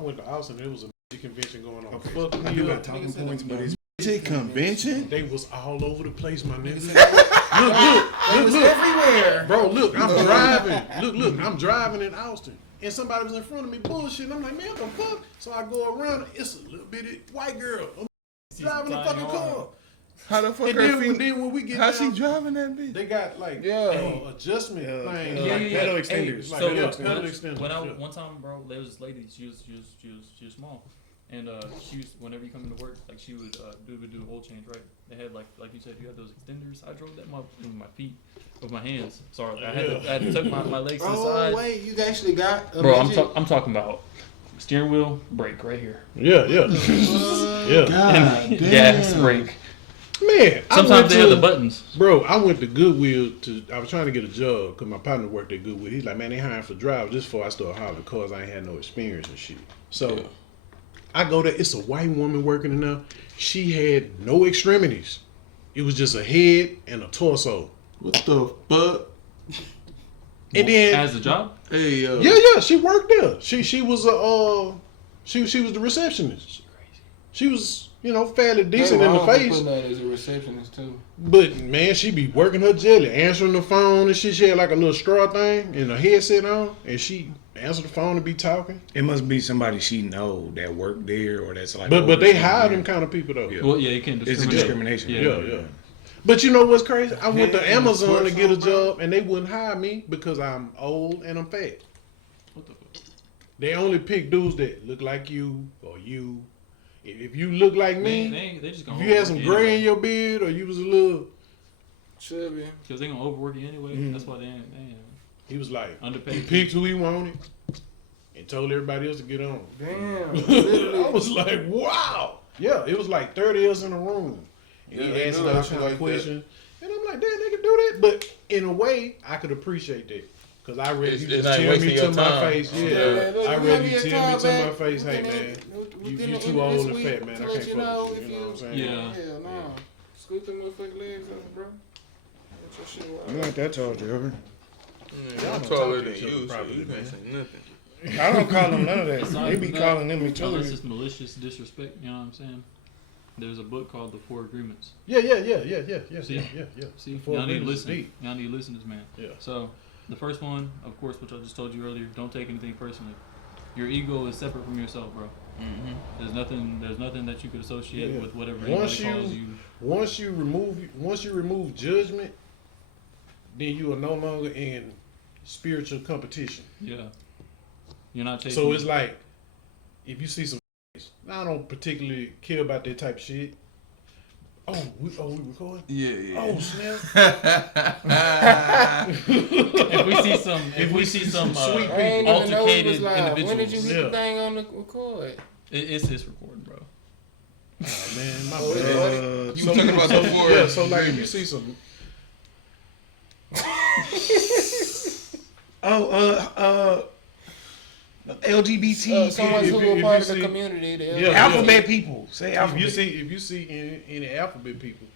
went to Austin. There was a music convention going on. Okay, Fuck I me do up. got talking points, but it's music convention. They was all over the place, my nigga. It was everywhere. Bro, look, I'm driving. Look, I'm driving in Austin. And somebody was in front of me bullshitting. I'm like, man, what the fuck? So I go around. It's a little bitty white girl. I'm driving the fucking car. How the fuck And her feet? then when we get How down, she driving that bitch? they got like adjustment thing. Pedal extenders. Like, pedal extenders. When one time, bro, there was this lady. She was small, and she was, whenever you come into work, like she would do oil change, right? They had like you said, you had those extenders. I drove that with my feet, with my hands. Sorry, I had to tuck my legs to the side. Oh wait, you actually got a Bro, midget? I'm talking about steering wheel, brake right here. Yeah. God damn. Gas, brake. Man, Sometimes they have the buttons. Bro, I went to Goodwill I was trying to get a job because my partner worked at Goodwill. He's like, man, they hiring for drivers just before I started hauling cars. I ain't had no experience and shit. So I go there. It's a white woman working in there. She had no extremities. It was just a head and a torso. What the fuck? And then As a job? Hey, yeah, she worked there. She was she was the receptionist. She was, fairly decent in the face. Putting that as a receptionist too. But man, she be working her jelly, answering the phone and shit. She had like a little straw thing and a headset on, and she answered the phone and be talking. it must be somebody she know that work there or that's like. But they hire them kind of people though. Yeah. Well, yeah, you can't It's a discriminate. discrimination. Yeah. Yeah. But you know what's crazy? I went to Yeah, Amazon to get a bro. job, and they wouldn't hire me because I'm old and I'm fat. What the fuck? They only pick dudes that look like you or you. If you look like me, They just gonna if you had some overwork gray in anyway. your beard or you was a little, Chubby. Because they gonna overwork you anyway. That's why they ain't he was like, underpaid. he picked who he wanted and told everybody else to get on. Damn. I Literally. was like, wow. Yeah, it was like 30 of us in a room. And Yeah, he they asked do all that shit kind of like questions. And I'm like, damn, they can do that. But in a way, I could appreciate that. Because I read you It's just not tell me wasting to your my time. face. Yeah, look, I you read have you your tell me job to my back face, hey within man, within you the too end of old this and week fat, man. to I let can't you fuck know with you. if You know what I'm saying? Yeah. Hell no. Scoot them motherfucking legs up, bro. Get your shit I'm wild. not that tall, Trevor. Y'all I'm don't taller talk to than each other you, so properly, you man. can't say nothing. I don't call them none of that. Aside They be from that, calling them each unless other. it's malicious disrespect, you know what I'm saying? There's a book called The Four Agreements. Yeah. See? Yeah. See, Four y'all need to agreements is listen. deep. Y'all need to listen to this man. Yeah. So, the first one, of course, which I just told you earlier, don't take anything personally. Your ego is separate from yourself, bro. There's nothing that you could associate Yeah. with whatever Once anybody calls you. Once you remove judgment, then you are no longer in spiritual competition. Yeah. You're not chasing. So it's like, if you see some, I don't particularly care about that type of shit. Oh, we recording? Yeah. Oh snap! if we see some sweet I ain't even know it was altercated live. individuals, When did you hit Yeah. the thing on the record? it's his recording, bro. Oh man, my Oh, bad. You talking about the four? Yeah, so like if you see some, LGBT Someone if who you- a if part you of the see- community. The Yeah. alphabet people. Say if alphabet. you see any alphabet people,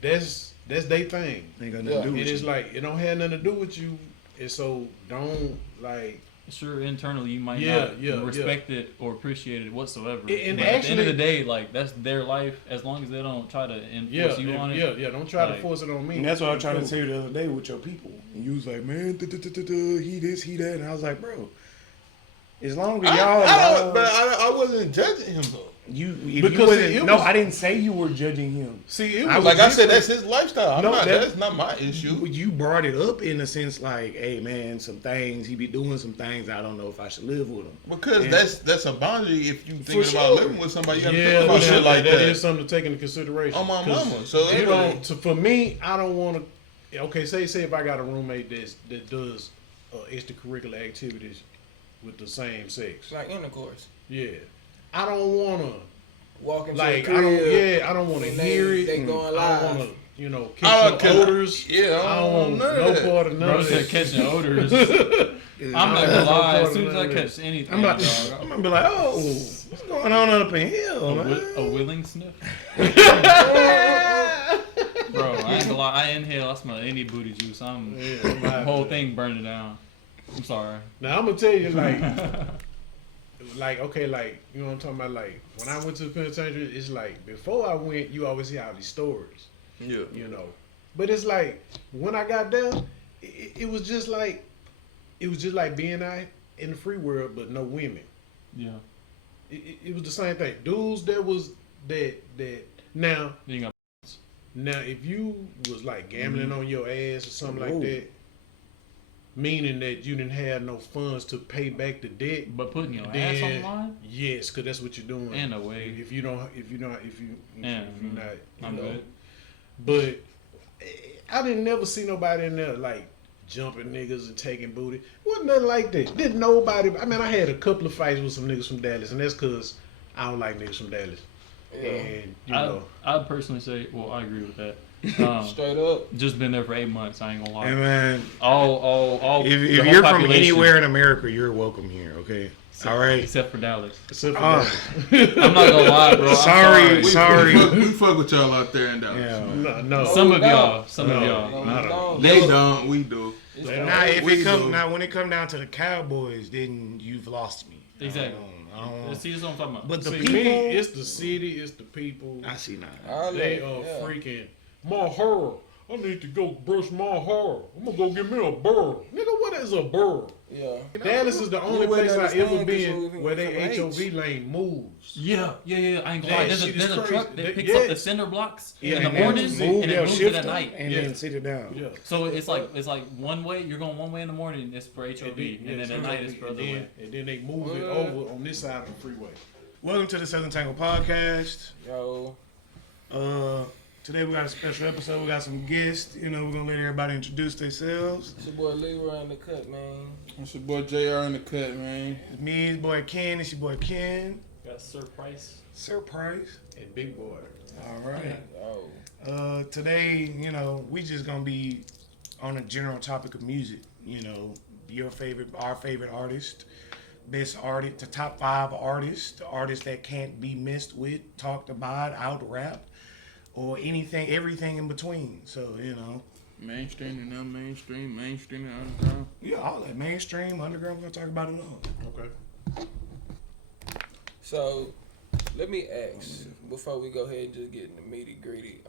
that's their thing. Ain't got nothing to Yeah. do And with it's you. like it don't have nothing to do with you, and so don't like. Sure, internally you might Yeah, not yeah, respect it or appreciate it whatsoever. And but at the end actually- of the day, like that's their life. As long as they don't try to enforce you on it. Yeah. Don't try to Like- force it on me. And that's what I was trying to Cool. tell you the other day with your people. And you was like, man, he this, he that. And I was like, bro, as long as y'all, I wasn't judging him though. I didn't say you were judging him. See, it I was Like I said, different. that's his lifestyle. No, That's not my issue. You brought it up in a sense like, hey man, some things he be doing, some things I don't know if I should live with him. Because Yeah. that's a boundary. If you thinking For about sure. living with somebody, you gotta Yeah, think about shit like that that. is something to take into consideration. On my 'Cause mama. So you it don't. really- For me, I don't want to. Okay, say if I got a roommate that does extracurricular activities with the same sex. like intercourse. Yeah, I don't want to. Walk into Like a crib. I don't want to and hear it. they going I live. don't want to, catch I no don't care. odors. Yeah, I don't want none no of that. part of none Bro of said that. catching odors. I'm not gonna lie. As soon as I catch anything, I'm dog, gonna be like, oh, what's going on up in here, man? a willing sniff. Bro, I ain't gonna lie. I inhale. I smell any booty juice. The whole thing burning down. I'm sorry. Now I'm gonna tell you, like, like, okay, like, you know what I'm talking about? Like, when I went to the penitentiary, it's like, before I went, you always hear all these stories, Yeah. you know. But it's like, when I got there, it was just like being out in the free world, but no women. Yeah. It was the same thing. Dudes that now, Then you got now if you was like gambling on your ass or something like that, meaning that you didn't have no funds to pay back the debt, but putting your ass then on line. yes, because that's what you're doing. In a way. If you're not, Yeah, I'm good. But I didn't never see nobody in there like jumping niggas and taking booty. Wasn't nothing like that. Didn't nobody. I mean, I had a couple of fights with some niggas from Dallas, and that's because I don't like niggas from Dallas. Yeah. And you know, I'd personally say, well, I agree with that. Straight up. Just been there for 8 months. I ain't gonna lie. Hey man, All. if the whole you're from population, anywhere in America, you're welcome here. Okay. All right. except for Dallas. except for I'm not gonna lie, bro. I'm Sorry. We fuck with y'all out there in Dallas. Yeah. no. Some of No. y'all. Some No. of y'all. No, They don't. We do. Now, if We it come do. now when it come down to the Cowboys, then you've lost me. Exactly. I don't, See, that's what I'm talking about. but the See, people, me, it's the city, it's the people. I see now. They are freaking my hair. I need to go brush my hair. I'm gonna go get me a burr. Nigga, what is a burr? Yeah. Dallas is the only wouldn't place I ever understand 'cause been you where they from HOV lane moves. Yeah. I ain't gonna That lie. There's shit a is truck crazy. that picks Yeah. up the cinder blocks Yeah, in the and morning then and it moves it shift at them night. and Yeah. then sit it down. Yeah. So it's like one way. You're going one way in the morning. It's for HOV, and then at night it's for and other way. then, and then they move it over on this side of the freeway. Welcome to the Southern Tangle podcast. Yo. Today we got a special episode. We got some guests. You know, we're gonna let everybody introduce themselves. It's your boy Leroy in the cut, man. It's your boy JR in the cut, man. It's me, his boy Ken. It's your boy Ken. Got Sir Price. Surprise. And big boy. All right. Oh. Today, you know, we just gonna be on a general topic of music. You know, our favorite artist, best artist, the top 5 artists, the artists that can't be messed with, talked about, out rapped, or anything, everything in between. So, you know. Mainstream and non-mainstream, mainstream and underground. Yeah, all that mainstream, underground, we're gonna talk about it all. Okay. So, let me ask, before we go ahead and just get in the meaty gritty,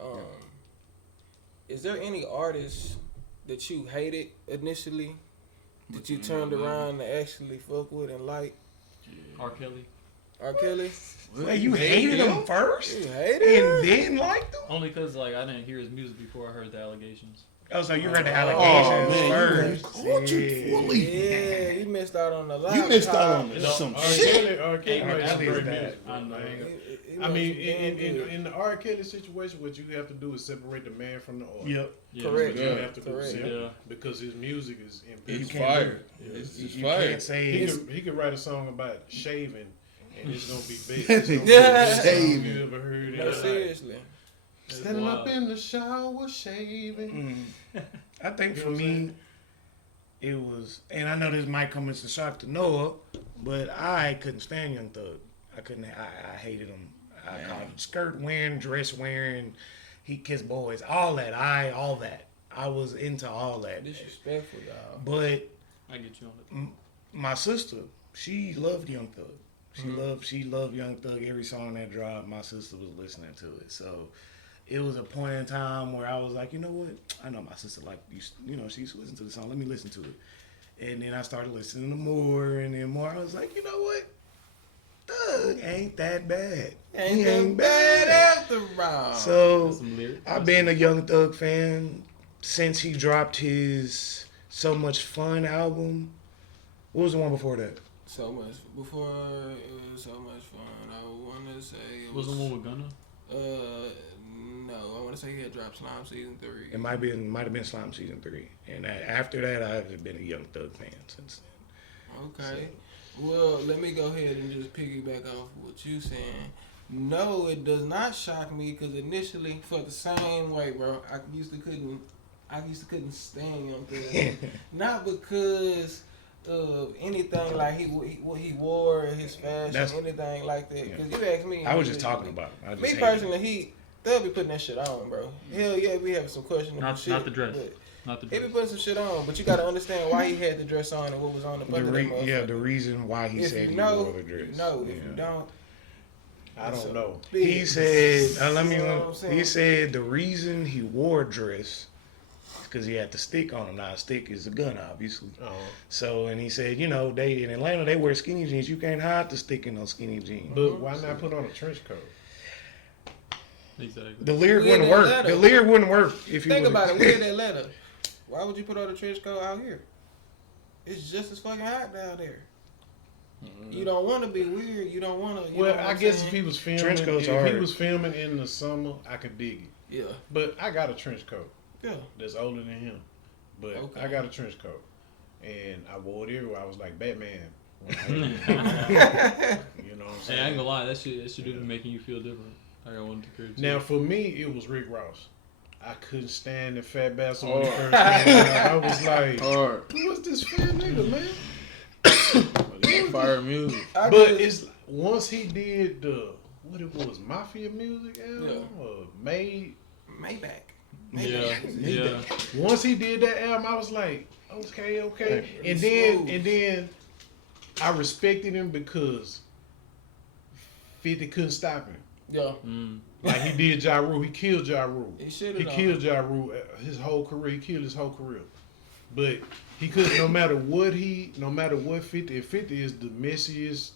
is there any artists that you hated initially that you turned around to actually fuck with and like? R. Kelly. R. Kelly? Wait, you hated him first? You hated him? And then liked him? Only because like I didn't hear his music before I heard the allegations. Oh, so you heard the allegations man, first. Yeah, you missed out on a lot. You missed out on No, some R. shit. Kelly R. makes some Kelly is great bad. music. I know. I mean, in the R. Kelly situation, what you have to do is separate the man from the art. Yep. Yeah. Correct. You have to do Correct. separate, Yeah. because his music is It's impeccable. fire. Yeah. It's You fire. can't say He could write a song about shaving, and it's gonna be best. It's gonna be Yeah. the best song Shaving. you ever heard in No, your life. seriously. Standing up in the shower, shaving. I think for me, it was, and I know this might come as a shock to Noah, but I couldn't stand Young Thug. I hated him. I called him skirt wearing, dress wearing, he kissed boys, all that. I was into all that. Disrespectful, dog. But I get you on it. my sister, she loved Young Thug. She loved Young Thug. Every song that dropped, my sister was listening to it. So it was a point in time where I was like, you know what? I know my sister like you know, she used to listen to the song. Let me listen to it. And then I started listening to more and then more. I was like, you know what? Thug ain't that bad. He ain't bad after all. So Some lyrics. I've been a Young Thug fan since he dropped his So Much Fun album. What was the one before that? So much. Before it was so much fun. I want to say it Was was. the one with Gunna? No, I want to say he had dropped Slime Season 3. It might have been Slime Season 3. And after that, I've been a Young Thug fan since then. Okay. Well, let me go ahead and just piggyback off what you saying. No, it does not shock me because initially felt the same way, bro. I used to couldn't stand Young Thug. Not because of anything like what he wore, his fashion, anything like that. Because you asked me, I was just talking about it. Me personally, they'll be putting that shit on, bro. Hell yeah, we have some questionable shit. Not the dress. Not the He be dress. putting some shit on, but you gotta understand why he had the dress on and what was on the butt of that motherfucker. the reason why he If said you he know, wore the dress. you know. If Yeah. you don't, I don't know. He said, You know what I'm saying? he said the reason he wore a dress because he had the stick on him. Now, a stick is a gun, obviously. Oh. So, and he said, they in Atlanta, they wear skinny jeans. You can't hide the stick in those skinny jeans. But why not put on a trench coat? Exactly. The lyric We in wouldn't work. Atlanta. The lyric wouldn't work if you Think would've- about it. We in Atlanta. Why would you put on a trench coat out here? It's just as fucking hot down there. You don't want to be weird. You don't want to. Well, I guess if he was filming, Trench coats if are he hard. was filming in the summer, I could dig it. Yeah. But I got a trench coat Yeah. that's older than him. But Okay. I got a trench coat, and I wore it everywhere. I was like Batman. When I- you know what I'm saying? Hey, I ain't gonna lie, that shit do be making you feel different. I got one to crib too. Now, for me, it was Rick Ross. I couldn't stand the fat bastard when he Oh. first came out. I was like, Hard. who was this fat nigga, man? Fire music. But it's once he did the what it was, Mafia music album or Made. Maybach. Yeah, yeah. Once he did that album, I was like, okay. And smooth. then I respected him because 50 couldn't stop him. Yeah. Mm. Like he did Ja Rule, he killed Ja Rule. He should He have. killed Ja Rule his whole career. He killed his whole career. But he couldn't, no matter what 50, if 50 is the messiest,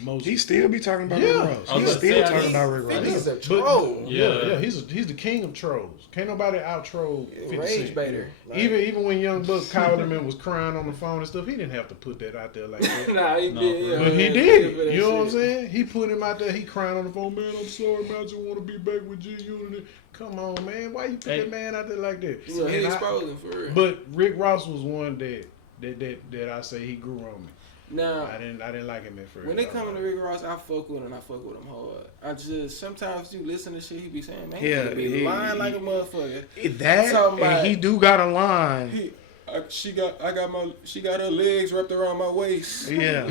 most. He still be talking about Yeah. Rick I Ross. was He's about to still say, talking about Rick Ross. 50 is a But- troll. Yeah, he's the king of trolls. Can't nobody out troll 50 Rage Cent. baiter. Like, Even when Young Buck called him and was crying on the phone and stuff, he didn't have to put that out there like that. nah, he No, did. Yeah, But he yeah, did yeah, it. You know what I'm shit. saying? He put him out there. He crying on the phone. Man, I'm sorry, man. I just want to be back with G Unit. Come on, man. Why you put Hey. that man out there like that? Yeah, he And I- exposed him for real. but Rick Ross was one that I say he grew on me. Now, I didn't like him at first. when they come to Rick Ross, I fuck with him. And I fuck with him hard. I just sometimes you listen to shit he be saying, man, Yeah, he be he- lying like a motherfucker. That, Talking and about- he do got a line. She got her legs wrapped around my waist. Yeah.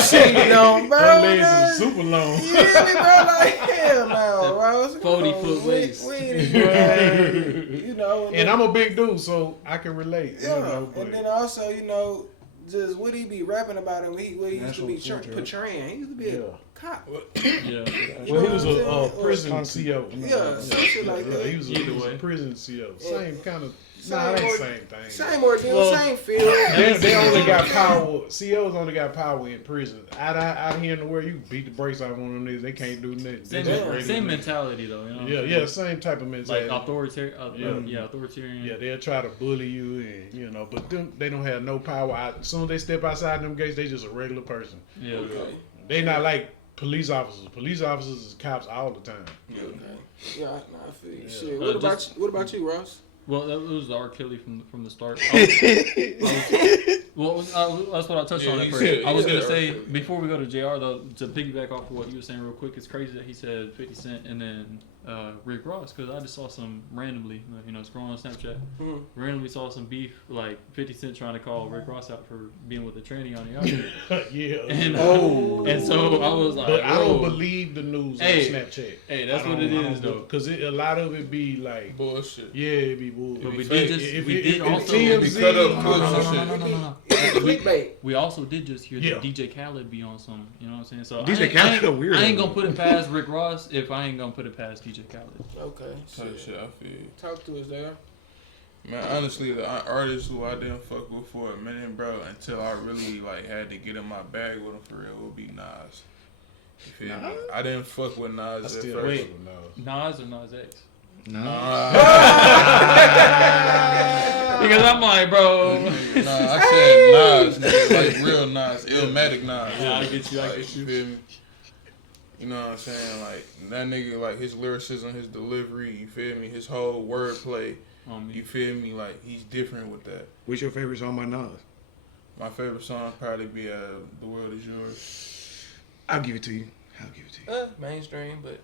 Shit, bro. Her legs is super long. You hear me, bro? Like, hell no, Ross. 40-foot waist. We ain't even, you know. And I'm a big dude, so I can relate. yeah. You know, but And then also, just what he be rapping about and what he used to be National torture. portraying. He used to be a cop. Yeah. well, he was You know what I'm a saying? prison Constant. CO. Yeah, some shit like Yeah, that. he was Either a way. prison CO. Same kind of. Same Nah, it ain't or- same thing. Same ordeal, Well, same feel. They only got power. COs only got power in prison. Out here in the world, you beat the brakes out of one of them niggas. They can't do nothing. They Same, just Yeah. regular same niggas. mentality though. You know what I'm Yeah, saying? yeah, same type of Like mentality. authoritarian. Yeah. Authoritarian. Yeah, they'll try to bully you, and but they don't have no power. As soon as they step outside them gates, they just a regular person. Yeah. Okay. They not like police officers. Police officers is cops all the time. Okay. Yeah, I feel you. Yeah. Shit. Just- What about you, Ross? Well, that was the R. Kelly from the start. That's what I touched Yeah, on he at first. said- I was he gonna said say R. Kelly. before we go to JR though, to piggyback off of what you were saying real quick, it's crazy that he said 50 Cent and then Rick Ross because I just saw some randomly, scrolling on Snapchat, Mm. randomly saw some beef like 50 Cent trying to call Rick Ross out for being with a tranny on the outfit. Yeah. And so I was like, But I don't whoa. believe the news Hey, on Snapchat. Hey, that's what it is though. Because a lot of it be like, Bullshit. yeah, it be bull. But we fake. did also TMZ, cut up no, clips no, and no, shit. no, no, no. Clickbait. We also did just hear Yeah. that DJ Khaled be on some, you know what I'm saying? So DJ I ain't- Khaled I a ain't, weirdo. I ain't gonna put it past Rick Ross if I ain't gonna put it past DJ Khaled. Okay. Type Shit. shit, I feel you. Talk to us there. Man, honestly, the artist who I didn't fuck with for a minute, bro, until I really had to get in my bag with him for real, would be Nas. You feel me? I didn't fuck with Nas I at still first. Wait. fuck with Nas. Nas or Nas X? No. Because I'm like, bro. Nah, I said Nas, nigga, like real Nas, Illmatic Nas. Yeah, I get you, I Like, get you. Feel me? You know what I'm saying? Like that nigga, like his lyricism, his delivery, you feel me? His whole wordplay, On you me. feel me? Like he's different with that. What's your favorite song by Nas? My favorite song probably be "The World Is Yours." I'll give it to you. I'll give it to you. Mainstream, but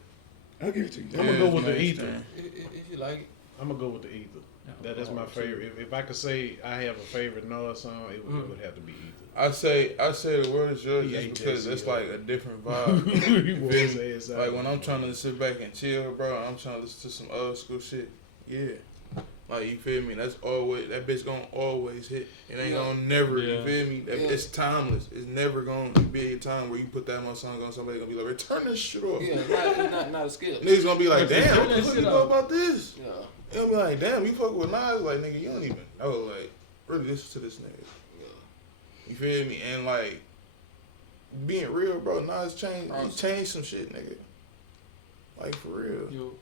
I'll give it to you. I'm gonna go with the mainstream. ether. if you like it. I'm gonna go with the ether. That's my favorite. If I could say I have a favorite Nas song, it would have to be ether. I say "The World Is Yours" He just ain't because Jay-Z, it's yo. like a different vibe. He You wore feel his me? ass out. Like when I'm trying to sit back and chill, bro, I'm trying to listen to some old school shit. Yeah. Like, you feel me? That's always, that bitch gonna always hit. It ain't gonna never, you feel me? It's timeless. It's never gonna be a time where you put that much song on, somebody gonna be like, turn this shit off. Yeah, not a skill. Niggas gonna be like, damn, turn what that the fuck shit you know off. about this? Yeah. They gonna be like, damn, you fuck with Nas? Like, nigga, you don't even know, like, really listen to this nigga. You feel me? And, like, being real, bro, Nas changed, he changed some shit, nigga. Like, for real. Yo.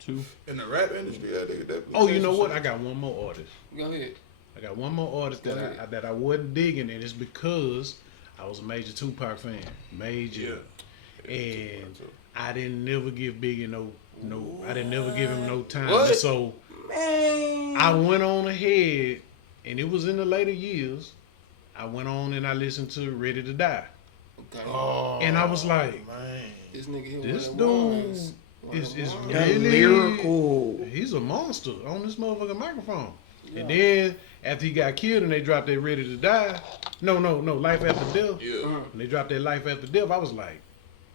2. In the rap industry, that nigga definitely. Oh, you changed know some what? shit. I got one more artist. Go ahead. I got one more artist Go ahead. that I wasn't digging, and it's because I was a major Tupac fan. Major. And I didn't never give Biggie I didn't never give him no time. What? So Man. I went on ahead, and it was in the later years. I went on and I listened to Ready to Die. Okay. Oh, And I was like, man. This nigga here this one of dude them ones. is That really lyrical. He's a monster on this motherfucking microphone. Yeah. And then after he got killed and they dropped that Ready to Die, no, Life After Death. Yeah. And they dropped that Life After Death. I was like,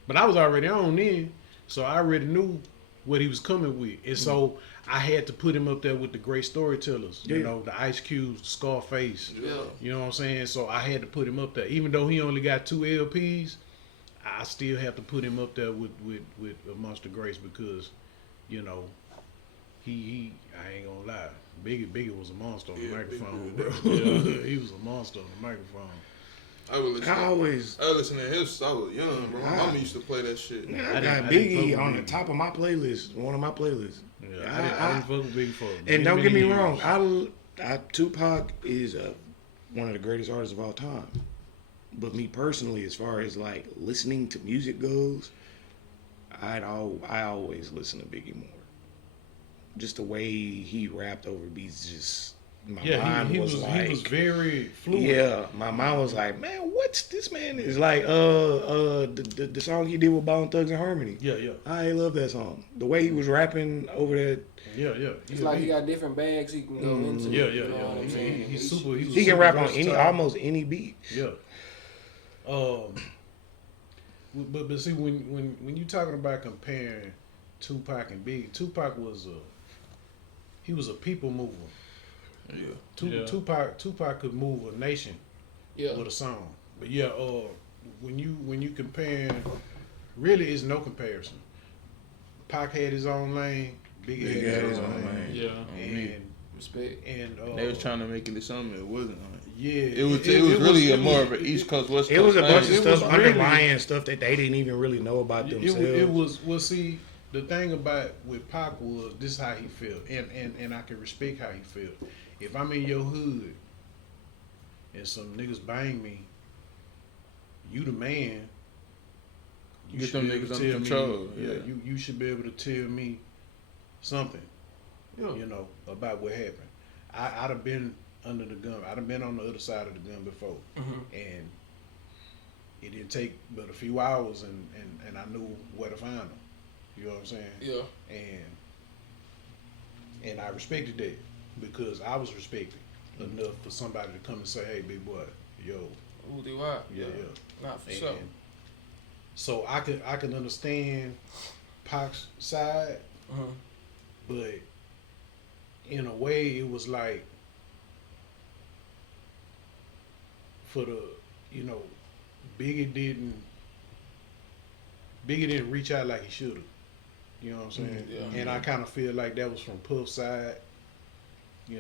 but I was already on then, so I already knew what he was coming with, and so I had to put him up there with the great storytellers. You know, the Ice Cube, Scarface. Yeah. You know what I'm saying? So I had to put him up there, even though he only got 2 LPs. I still have to put him up there with amongst the greats because, you know, he I ain't gonna lie, Biggie was a monster on the microphone, bro. He was a monster on the microphone. I would listen. I listen to his. I was young, bro. My mama used to play that shit. I got Biggie on the top of my playlist, one of my playlists. Yeah, I didn't fuck with Biggie for. And don't get me years. wrong, Tupac is one of the greatest artists of all time. But me personally, as far as like listening to music goes, I always listen to Biggie more. Just the way he rapped over beats, just my mind he was like, he was very fluid. yeah, my mind was like, man, what's this man is like? The song he did with Bone Thugs and Harmony. Yeah. I love that song. The way he was rapping over that. Yeah. It's like he got different bags he can go into. Yeah. You know what I'm saying? He's super. He can rap on almost any beat. Yeah. But see, when you talking about comparing Tupac and Biggie, Tupac was a people mover. Yeah. Tupac could move a nation with a song. But yeah, when you compare, really is no comparison. Pac had his own lane, Biggie had his own lane. Yeah. And respect. And they was trying to make it something it wasn't. Yeah, it was really more of an East Coast West Coast. It was a bunch of It stuff was underlying really- stuff that they didn't even really know about themselves. It was well. See, the thing about with Pac was this: is how he felt, and I can respect how he felt. If I'm in your hood and some niggas bang me, you the man. You Get should them be able niggas to under tell control. me. Yeah, you should be able to tell me something. Yeah. You know about what happened. I'd have been under the gun. I'd have been on the other side of the gun before, and it didn't take but a few hours, and I knew where to find them. You know what I'm saying? Yeah. And I respected that because I was respected enough for somebody to come and say, "Hey, big boy, yo, Who do what? yeah." Not for And sure. so I can understand Pac's side, but in a way, it was like for the, Biggie didn't reach out like he should have. You know what I'm saying? Yeah. And I kind of feel like that was from Puff's side. Yeah.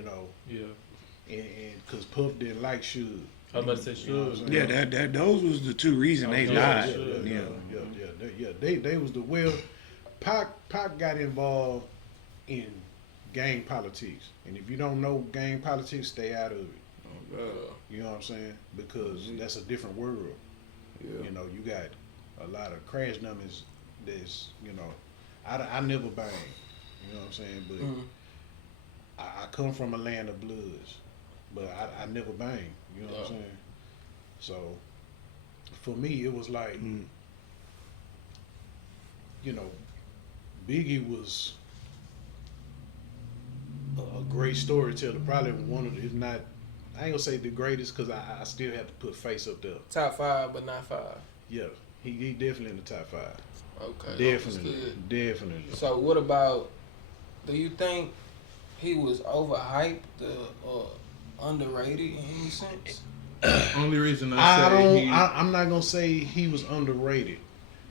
And because Puff didn't like Suge. I was about to say You know what I'm Suge. saying? Yeah, those was the two reasons they died. They was the Pac got involved in gang politics, and if you don't know gang politics, stay out of it. You know what I'm saying? Because that's a different world. Yeah. You know, you got a lot of crash dummies. That's I never bang. You know what I'm saying? But I come from a land of bloods, but I never bang. You know what I'm saying? So for me, it was like, Biggie was a great storyteller. Probably one of the, if not, I ain't gonna say the greatest, because I still have to put Face up there. Top 5, but not 5. Yeah, He definitely in the top 5. Okay. Definitely. Understood. Definitely. So what about? Do you think he was overhyped or underrated in any sense? Only reason I say don't. I'm not gonna say he was underrated.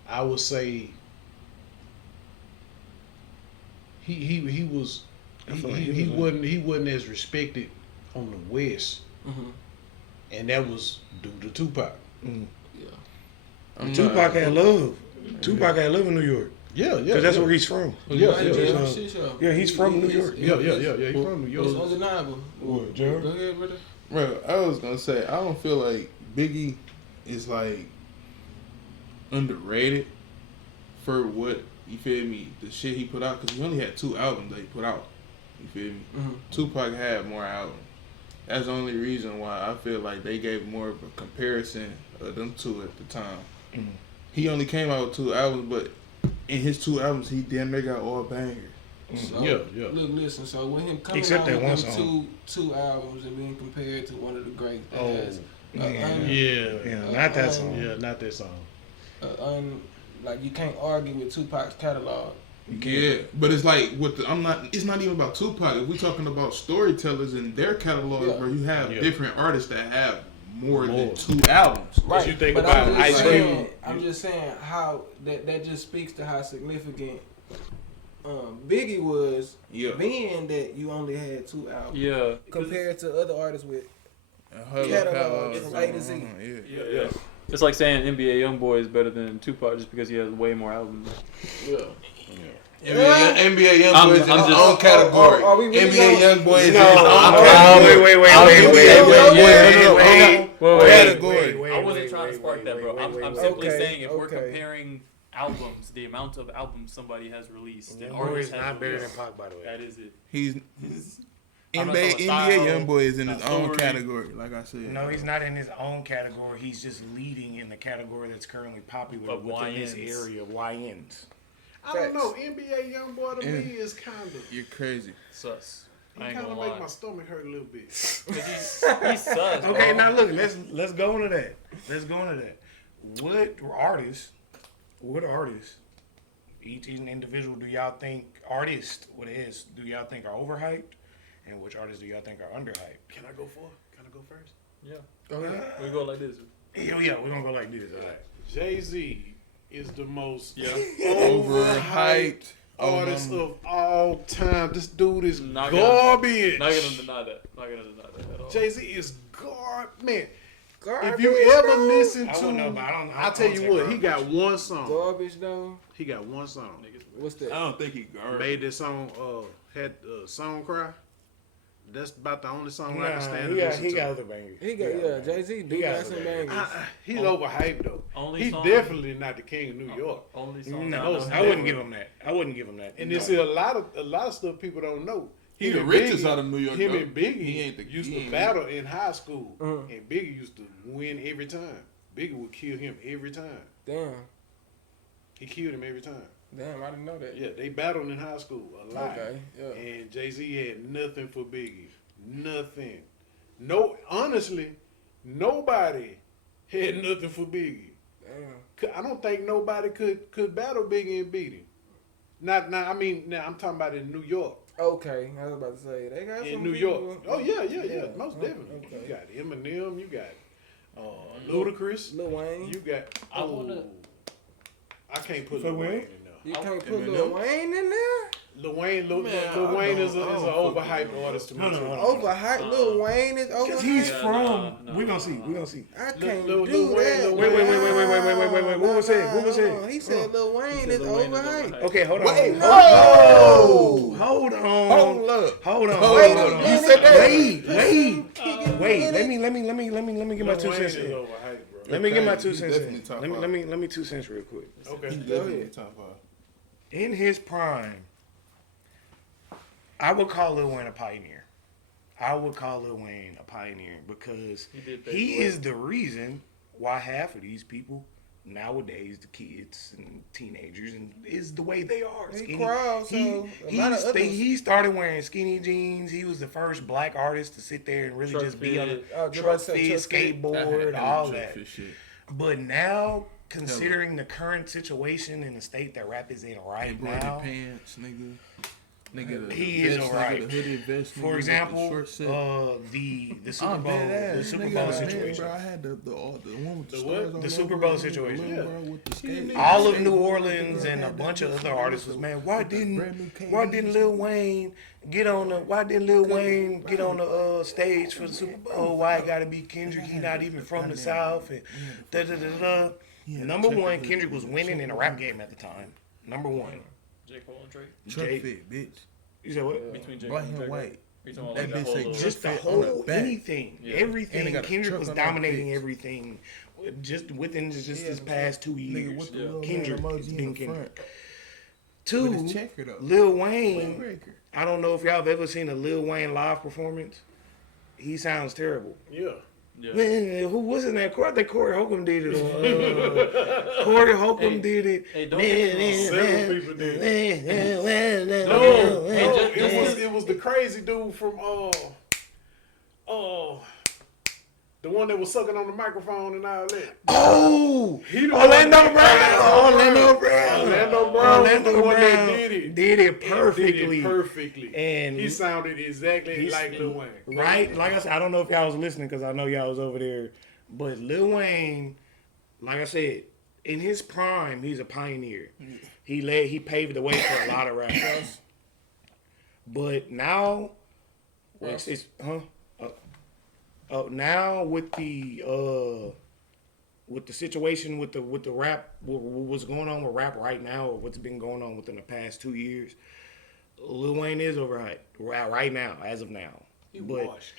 I would say he was. He wasn't as respected on the West, Mm-hmm. and that was due to Tupac. Mm. Yeah. Tupac had love. Tupac had love in New York. Yeah, Because that's where he's from. Yeah, he's from New York. Yeah. He's from New York. It's undeniable. What, Jared? Go ahead, brother. Bro, I was gonna say I don't feel like Biggie is like underrated for what you feel me. The shit he put out because he only had 2 albums that he put out. You feel me? Mm-hmm. Tupac had more albums. That's the only reason why I feel like they gave more of a comparison of them two at the time. Mm-hmm. He only came out with 2 albums, but in his 2 albums, he damn near got all bangers. So, Yeah. Look, listen. So with him coming Except out that one with song. two albums and being compared to one of the greats, that Oh, has, yeah, not that song. Yeah, not that song. like you can't argue with Tupac's catalog. Yeah, but it's like it's not even about Tupac. If we're talking about storytellers and their catalog, where you have different artists that have more than 2 albums. Right. You think but about I'm just Ice saying, Cube. I'm just saying how that just speaks to how significant Biggie was, Yeah. being that you only had 2 albums. Yeah. Compared to other artists with Catalog catalogs from A to Z. Yeah. It's like saying NBA YoungBoy is better than Tupac just because he has way more albums. Yeah. NBA YoungBoy is in I'm his just- own category. Are we really NBA going- YoungBoy is in his No, own wait, category. wait. I wasn't trying to spark that, bro. I'm simply Okay, saying if we're okay. comparing albums, the amount of albums somebody has released, and Youngboy artists is have not better than released, Pac, by the way. that is it. He's I'm not NBA talking style, YoungBoy is in his not own story. category, like I said. No, he's not in his own category. He's just leading in the category that's currently popular Of within this YNs. area of YNs. I don't know. NBA YoungBoy to me is kind of. You're crazy. Sus. He I ain't kind of gonna make lie. my stomach hurt a little bit. 'Cause he's sus. Okay, bro. now look, let's go into that. Let's go into that. What artists, each individual do y'all think, what it is, do y'all think are overhyped? And which artists do y'all think are underhyped? Can I go first? Yeah. Go ahead. We go like this. Yeah, we're going to go like this. All right. Jay-Z is the most Overhyped. artist of all time. This dude is Not garbage. Not gonna deny that. Not gonna deny that at all. Jay-Z is garbage. Man, Garbage, if you ever though. listen I to, don't know, but I I'll tell you say what, he garbage. got one song. Garbage though. He got one song. What's that? I don't think he garbage. Made this song, had Song Cry. That's about the only song I can stand Nah, to listen he to. got other bangers. He got Jay-Z do got got some other bangers. He's overhyped though. Only He's song- definitely not the king of New York. Only song. No, I know most I wouldn't give him that. And No. you see a lot of stuff people don't know. He Him the and richest Biggie- out of New York, Him though. and Biggie He ain't the- used he to ain't- battle in high school, Uh-huh. and Biggie used to win every time. Biggie would kill him every time. Damn. He killed him every time. Damn, I didn't know that. Yeah, they battled in high school a lot. Okay, yeah. And Jay-Z had nothing for Biggie. Nothing. No, honestly, nobody had nothing for Biggie. Damn. I don't think nobody could battle Biggie and beat him. Now I'm talking about in New York. Okay, I was about to say they got In some New people- York. Oh yeah, most definitely. Okay. You got Eminem, you got Ludacris, Lil Wayne. you got. I wanna- I can't put For Lil Wayne Wayne? in there. You can't put Eminem. Lil Wayne in there. Lil Wayne Man, is an I don't overhyped artist to me. No. too. Overhyped. Lil Wayne is Because overhyped. he's Yeah, from. no, we gonna see. I can't Lil do Wayne, that. Lil Wait. What was it? What was hold it? on. He said Lil Wayne said is Lil Wayne is overhyped. overhyped. Okay, hold on. Wait, Hold no! on. Hold up. Hold on. Wait Hold a on. minute. You said that. Wait. Let me get my Lil 2 Wayne cents is in. overhyped, bro. Let me get my He's 2 cents definitely in. top Let five. me 2 cents real quick. Okay. He's Go definitely ahead. in the top 5. In his prime, I would call Lil Wayne a pioneer. Because He did pave he the way. is the reason why half of these people nowadays, the kids and teenagers, and is the way they are. He Skinny. crawled, so a lot of others- He started wearing skinny jeans. He was the first black artart to sit there and really Truck just be on fit. a Oh, truck Truck fit, fit. skateboard, all that. Shit. But now, considering the current situation and the state that rap is in right now, pants, nigga. Nigga, he is alright. For example, the Super Bowl, the Super Bowl situation. Bro, I had the one with the what? stars on The there, Super bro, Bowl the situation. little bro with the skate. All of New Orleans and a bunch of other artists was, man, why didn't Lil Wayne get on the stage for the Super Bowl? Why it gotta be Kendrick? He not even from the South and da da da da. Number one, Kendrick was winning in a rap game at the time. Number one. J. Cole and Drake. Truck fit, bitch. You said what? Between J. Black Cole and and Drake. white. You talking about That like bitch whole say little- Just the fit on the whole back. anything, Yeah. And everything. they got a Kendrick truck was on that dominating bitch. everything, just within this past 2 years. Nigga, what the little Kendrick, man it's emoji been in the Kendrick. front? Two, With his checker, though. Lil Wayne. Windbreaker. I don't know if y'all have ever seen a Lil Wayne live performance. He sounds terrible. Yeah. Yeah. Man, who was in that? I think Corey Holcomb did it. Corey Holcomb did it. Hey, don't get me wrong. Several people did. No, It was the crazy dude from the one that was sucking on the microphone and all that. Oh, He the Orlando one- Brown. Orlando Brown was the one that did it. Did it perfectly. Did it perfectly. And he sounded exactly he's- like Lil Wayne. Right? Like I said, I don't know if y'all was listening because I know y'all was over there. But Lil Wayne, like I said, in his prime, he's a pioneer. He paved the way for a lot of rappers. But now, now with the situation with the rap, what's going on with rap right now, or what's been going on within the past 2 years, Lil Wayne is overhyped right now, as of now. He But washed.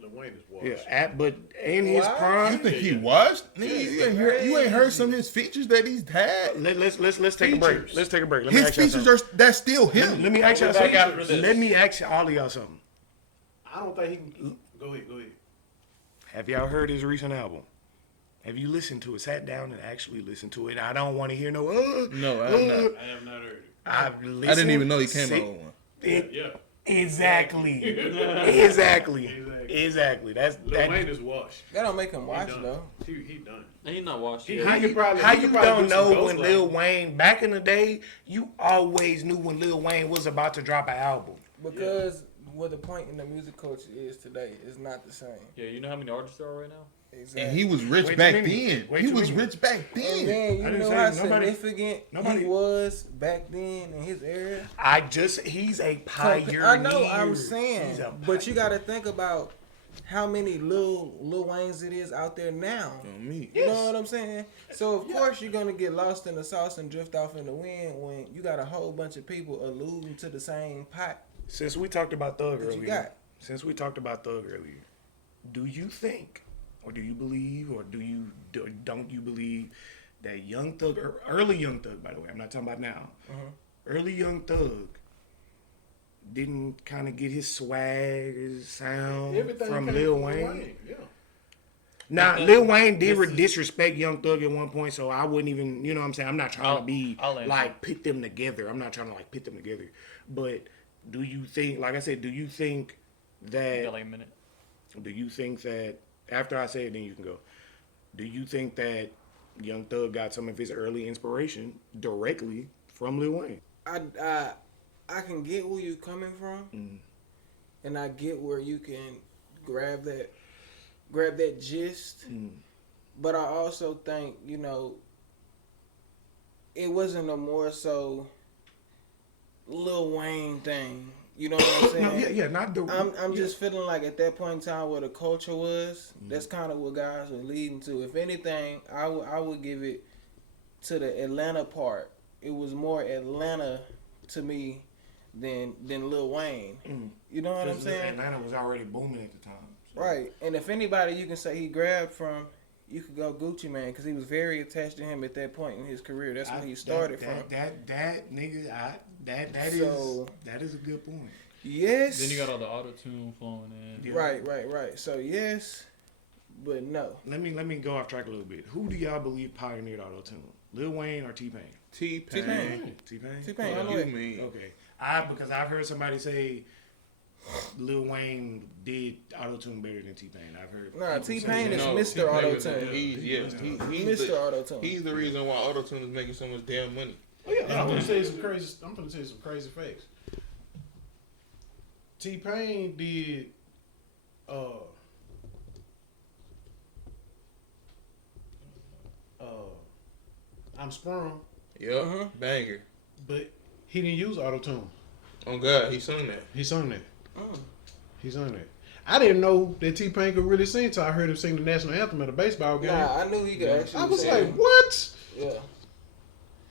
Lil Wayne is washed. yeah, but in his You prime, think he washed? Nigga, you ain't heard some of his features that he's had? let's take a break. Let's take a break. Let me His ask y'all features something. that's still him. Let me ask y'all something. Let me ask all of y'all something. I don't think he can. Go ahead. Have y'all heard his recent album? Have you listened to it? Sat down and actually listened to it? I don't want to hear no. No, I have not. I have not heard it. I've listened. I didn't even know he came out with one. Yeah. Exactly. That's Lil that. Wayne is washed. That don't make him He watch done. though. He done. He not washed. He- yet. How you, probably- how he you could probably don't do some know ghost when lighting. Lil Wayne, back in the day, you always knew when Lil Wayne was about to drop an album. Because what the point in the music culture is today is not the same. Yeah, you know how many artists there are right now? Exactly. And he was rich Wait back till then. then. Wait He till was then. rich back And then. then I you didn't know say how nobody- significant he was back then in his era. He's a pioneer. I know, I'm saying, He's a but you got to think about how many Lil Waynes it is out there now. On me. You know what I'm saying? So of course you're gonna get lost in the sauce and drift off in the wind when you got a whole bunch of people alluding to the same pot. Since we talked about Thug What you earlier, got? do you think, or do you believe, or don't you believe that Young Thug, or early Young Thug, by the way, I'm not talking about now, early Young Thug didn't kind of get his swag, his sound Everything from came Lil from Wayne? Yeah. Now, Lil Wayne did disrespect Young Thug at one point, so I wouldn't even, you know what I'm saying? I'm not trying to be I'll answer. like pit them together. I'm not trying to like pit them together. But do you think, like I said, do you think You that, got like a minute. after I say it, then you can go. Do you think that Young Thug got some of his early inspiration directly from Lil Wayne? I can get where you're coming from, and I get where you can grab that gist. But I also think, you know, it wasn't a more so Lil Wayne thing. You know what I'm saying? No, not the. I'm just feeling like at that point in time where the culture was, that's kind of what guys were leading to. If anything, I would give it to the Atlanta part. It was more Atlanta to me than Lil Wayne. You know what I'm saying? Atlanta was already booming at the time. So. Right. And if anybody you can say he grabbed from, you could go Gucci Mane because he was very attached to him at that point in his career. That's when he started from. That is a good point. Yes. Then you got all the auto tune flowing in. Yeah. Right. So yes, but no. Let me go off track a little bit. Who do y'all believe pioneered auto tune? Lil Wayne or T-Pain? T-Pain. T-Pain. T-Pain, I know You it. mean? Okay. Because I've heard somebody say Lil Wayne did auto-tune better than T-Pain. I've heard. Nah, people say T-Pain that. is No, Mr. T-Pain Auto is- Tune. He's Mr. the, Auto Tune. he's the reason why auto-tune is making so much damn money. Oh, yeah, I'm gonna tell you some crazy. I'm gonna tell you some crazy facts. T-Pain did. I'm sprung, Yep, banger. but he didn't use auto tune. Oh God, he sung that. He sung that. Mm. He sung that. I didn't know that T-Pain could really sing until I heard him sing the national anthem at a baseball game. Nah, I knew he could actually. I was sing. like, what? Yeah.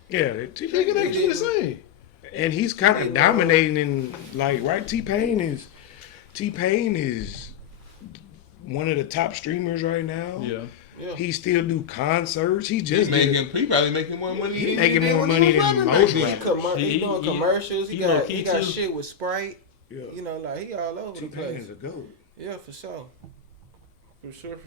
Yeah, He could actually sing. and he's kind of dominating in like right. T-Pain is one of the top streamers right now. Yeah. Yeah. He still do concerts. He just He probably making more money. He than making did more when he money was than rapping most back He, then. he doing commercials. He he got low-key got too. shit with Sprite. Yeah. You know, like he all over the T-Pain place. is a goat. Yeah, for sure. For sure.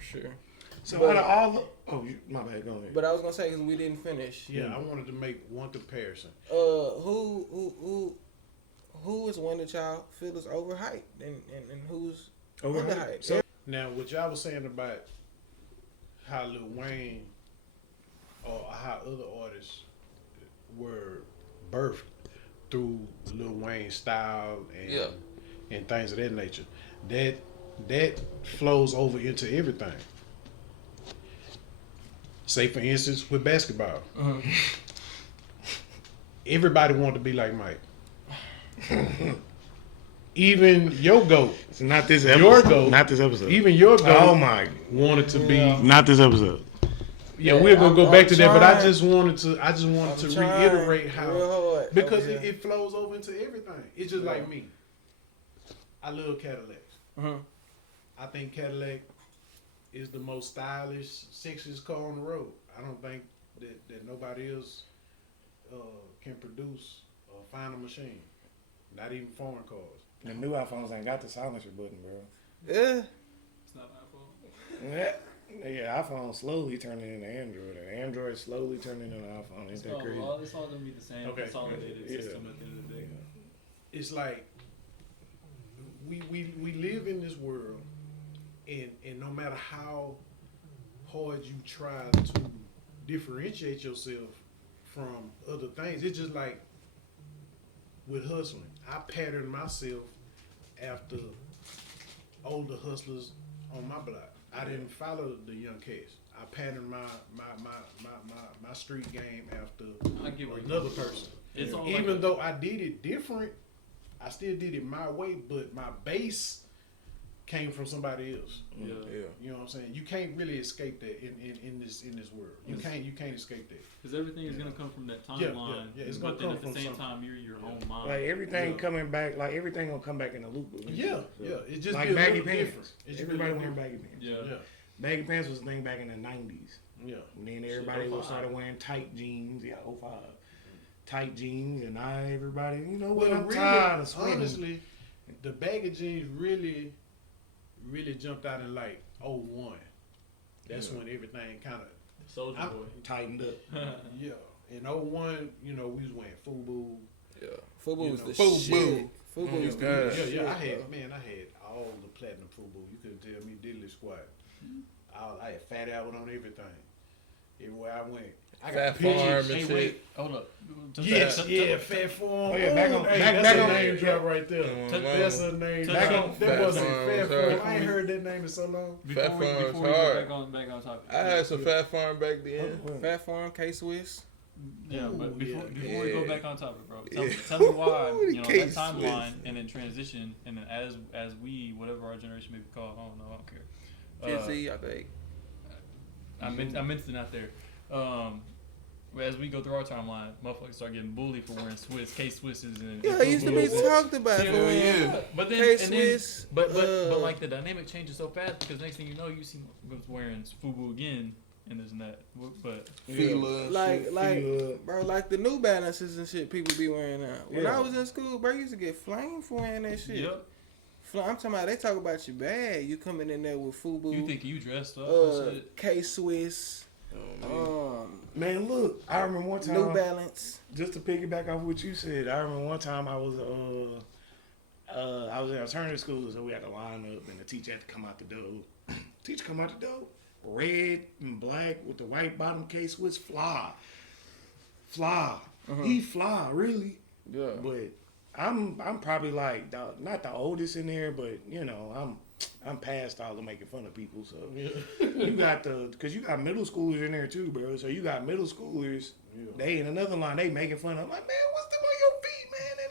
So But- out of all, my bad, go ahead. But I was gonna say because we didn't finish. Yeah, I wanted to make one comparison. Who is one that y'all feel is overhyped and who's Overhyped? underhyped? So- Now, what y'all was saying about how Lil Wayne or how other artists were birthed through Lil Wayne's style and things of that nature, that flows over into everything. Say, for instance, with basketball, everybody wanted to be like Mike. Even your GOAT, It's not this Your episode. goat. Not this episode. even your GOAT Oh my! wanted to be. Not this episode. Yeah, we're gonna go I'm back to that, but I trying. just wanted to I'm trying reiterate real how hard. because Yeah. it flows over into everything. It's just like me. I love Cadillacs. Mhm. I think Cadillac is the most stylish, sexiest car on the road. I don't think that nobody else can produce a final machine. Not even foreign cars. The new iPhones ain't got the silencer button, bro. Yeah. It's not my fault. Yeah, iPhone slowly turning into Android. And Android slowly turning into iPhone. Ain't It's that all, crazy? it's all gonna be the same Okay. consolidated Yeah. system at the end of the day. It's like we live in this world, and no matter how hard you try to differentiate yourself from other things, it's just like with hustling. I patterned myself after older hustlers on my block. I didn't follow the young cats. I patterned my street game after I get where you're another coming from. person. It's all Even like a- though I did it different, I still did it my way, but my base came from somebody else. Yeah. You know what I'm saying? You can't really escape that in this world. You can't escape that. Because everything is gonna come from that Yeah, timeline. yeah, it's but gonna then come at the from same something. time, you're your own mind. Like everything Yeah. coming back, like everything gonna come back in a loop. eventually. Yeah, So, yeah. It just like be a baggy little pants. different. It's Everybody really wearing different. baggy pants. Yeah. Yeah, Baggy pants was a thing back in the 90s. yeah. And then everybody Shit, 05. started wearing tight jeans. Yeah, 05. Tight jeans, and now everybody, you know what? Well, I'm really, tired of sweating. honestly, the baggy jeans really jumped out in like 01. That's when everything kind of Soldier I'm- Boy. Tightened up. yeah. In 01, we was wearing FUBU. Yeah. Fubu You was know, the Fubu. shit. Fubu Oh, was the God. Yeah, shit. yeah. I bro. had all the platinum FUBU. You couldn't tell me diddly squat. I had Fat Albert on everything. Everywhere I went, I got Fat Farm pictures. and Hey, shit. wait, hold up. Yes, Tell- yeah, tell- Fat Farm. Oh, yeah, back on- Hey, back- that's back a on- name drop right there. Tell- That's a name. Back drop. on- That Fat wasn't Farm, Fat sorry. Farm. I ain't heard that name in so long. Before Fat we Farm's go hard. back on topic. I had some Fat Farm back then. Fat Farm, K Swiss. Yeah, but Ooh, before yeah. we go Yeah. back on topic, bro, tell, Yeah. tell me why Ooh, the that case timeline Swiss. and then transition and then as we whatever our generation may be called, I don't know, I don't care. Gen Z, I think. I meant to not there. As we go through our timeline, motherfuckers start getting bullied for wearing K Swisses and Yeah, it used to be Fubus. talked about. Hell for yeah. But then, K and then Swiss. but like the dynamic changes so fast because next thing you know, you see motherfuckers wearing Fubu again and this and that. But Fila and Like, shit. bro, like the New Balances and shit people be wearing now. When Yeah. I was in school, bro, you used to get flamed for wearing that shit. yep, I'm talking about they talk about you bad. You coming in there with Fubu, you think you dressed up and shit. K Swiss, Man, look, I remember one time. New Balance. Just to piggyback off what you said, I remember one time I was I was in alternative school, so we had to line up, and the teacher had to come out the door. Teacher come out the door, red and black with the white bottom case was fly. He fly, really. Yeah. But I'm probably like not the oldest in there, but you know I'm past all the making fun of people. So you got because you got middle schoolers in there too, bro. So you got middle schoolers. Yeah. They in another line, they making fun of. I'm like, man, what's them on your feet, man?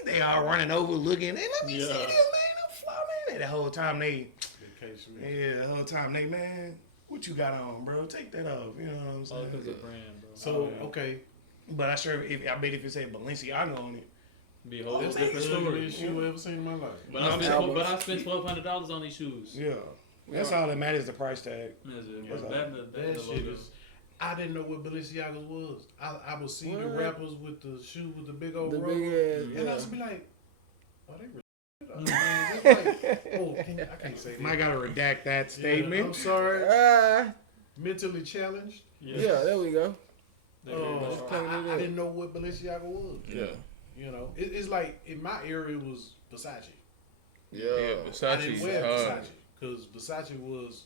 And they all running over, looking. Hey, let me see this, man. Them fly, man. And the whole time the whole time they, man, what you got on, bro? Take that off. You know what I'm saying? All because of brand, bro. So okay, But I bet if it say Balenciaga on it, Be a whole that's the different story. ugliest shoe I ever seen in my life. But No, I I'm spent saying- $1,200 on these shoes. yeah, that's all that matters. The price tag. Is it? That's all. That shit is. I didn't know what Balenciaga was. I would see the What? rappers with the shoe with the big old The roll, big ass. and I Yeah. would be like, "Oh, they really." Oh, I can't say that. Might gotta redact that Yeah, I'm statement. sorry. Ah, Mentally challenged. yeah, there we go. I didn't know what Balenciaga was. Yeah. You know, it's like in my area it was Versace. Yeah, I didn't Versace's wear hard. Versace because Versace was,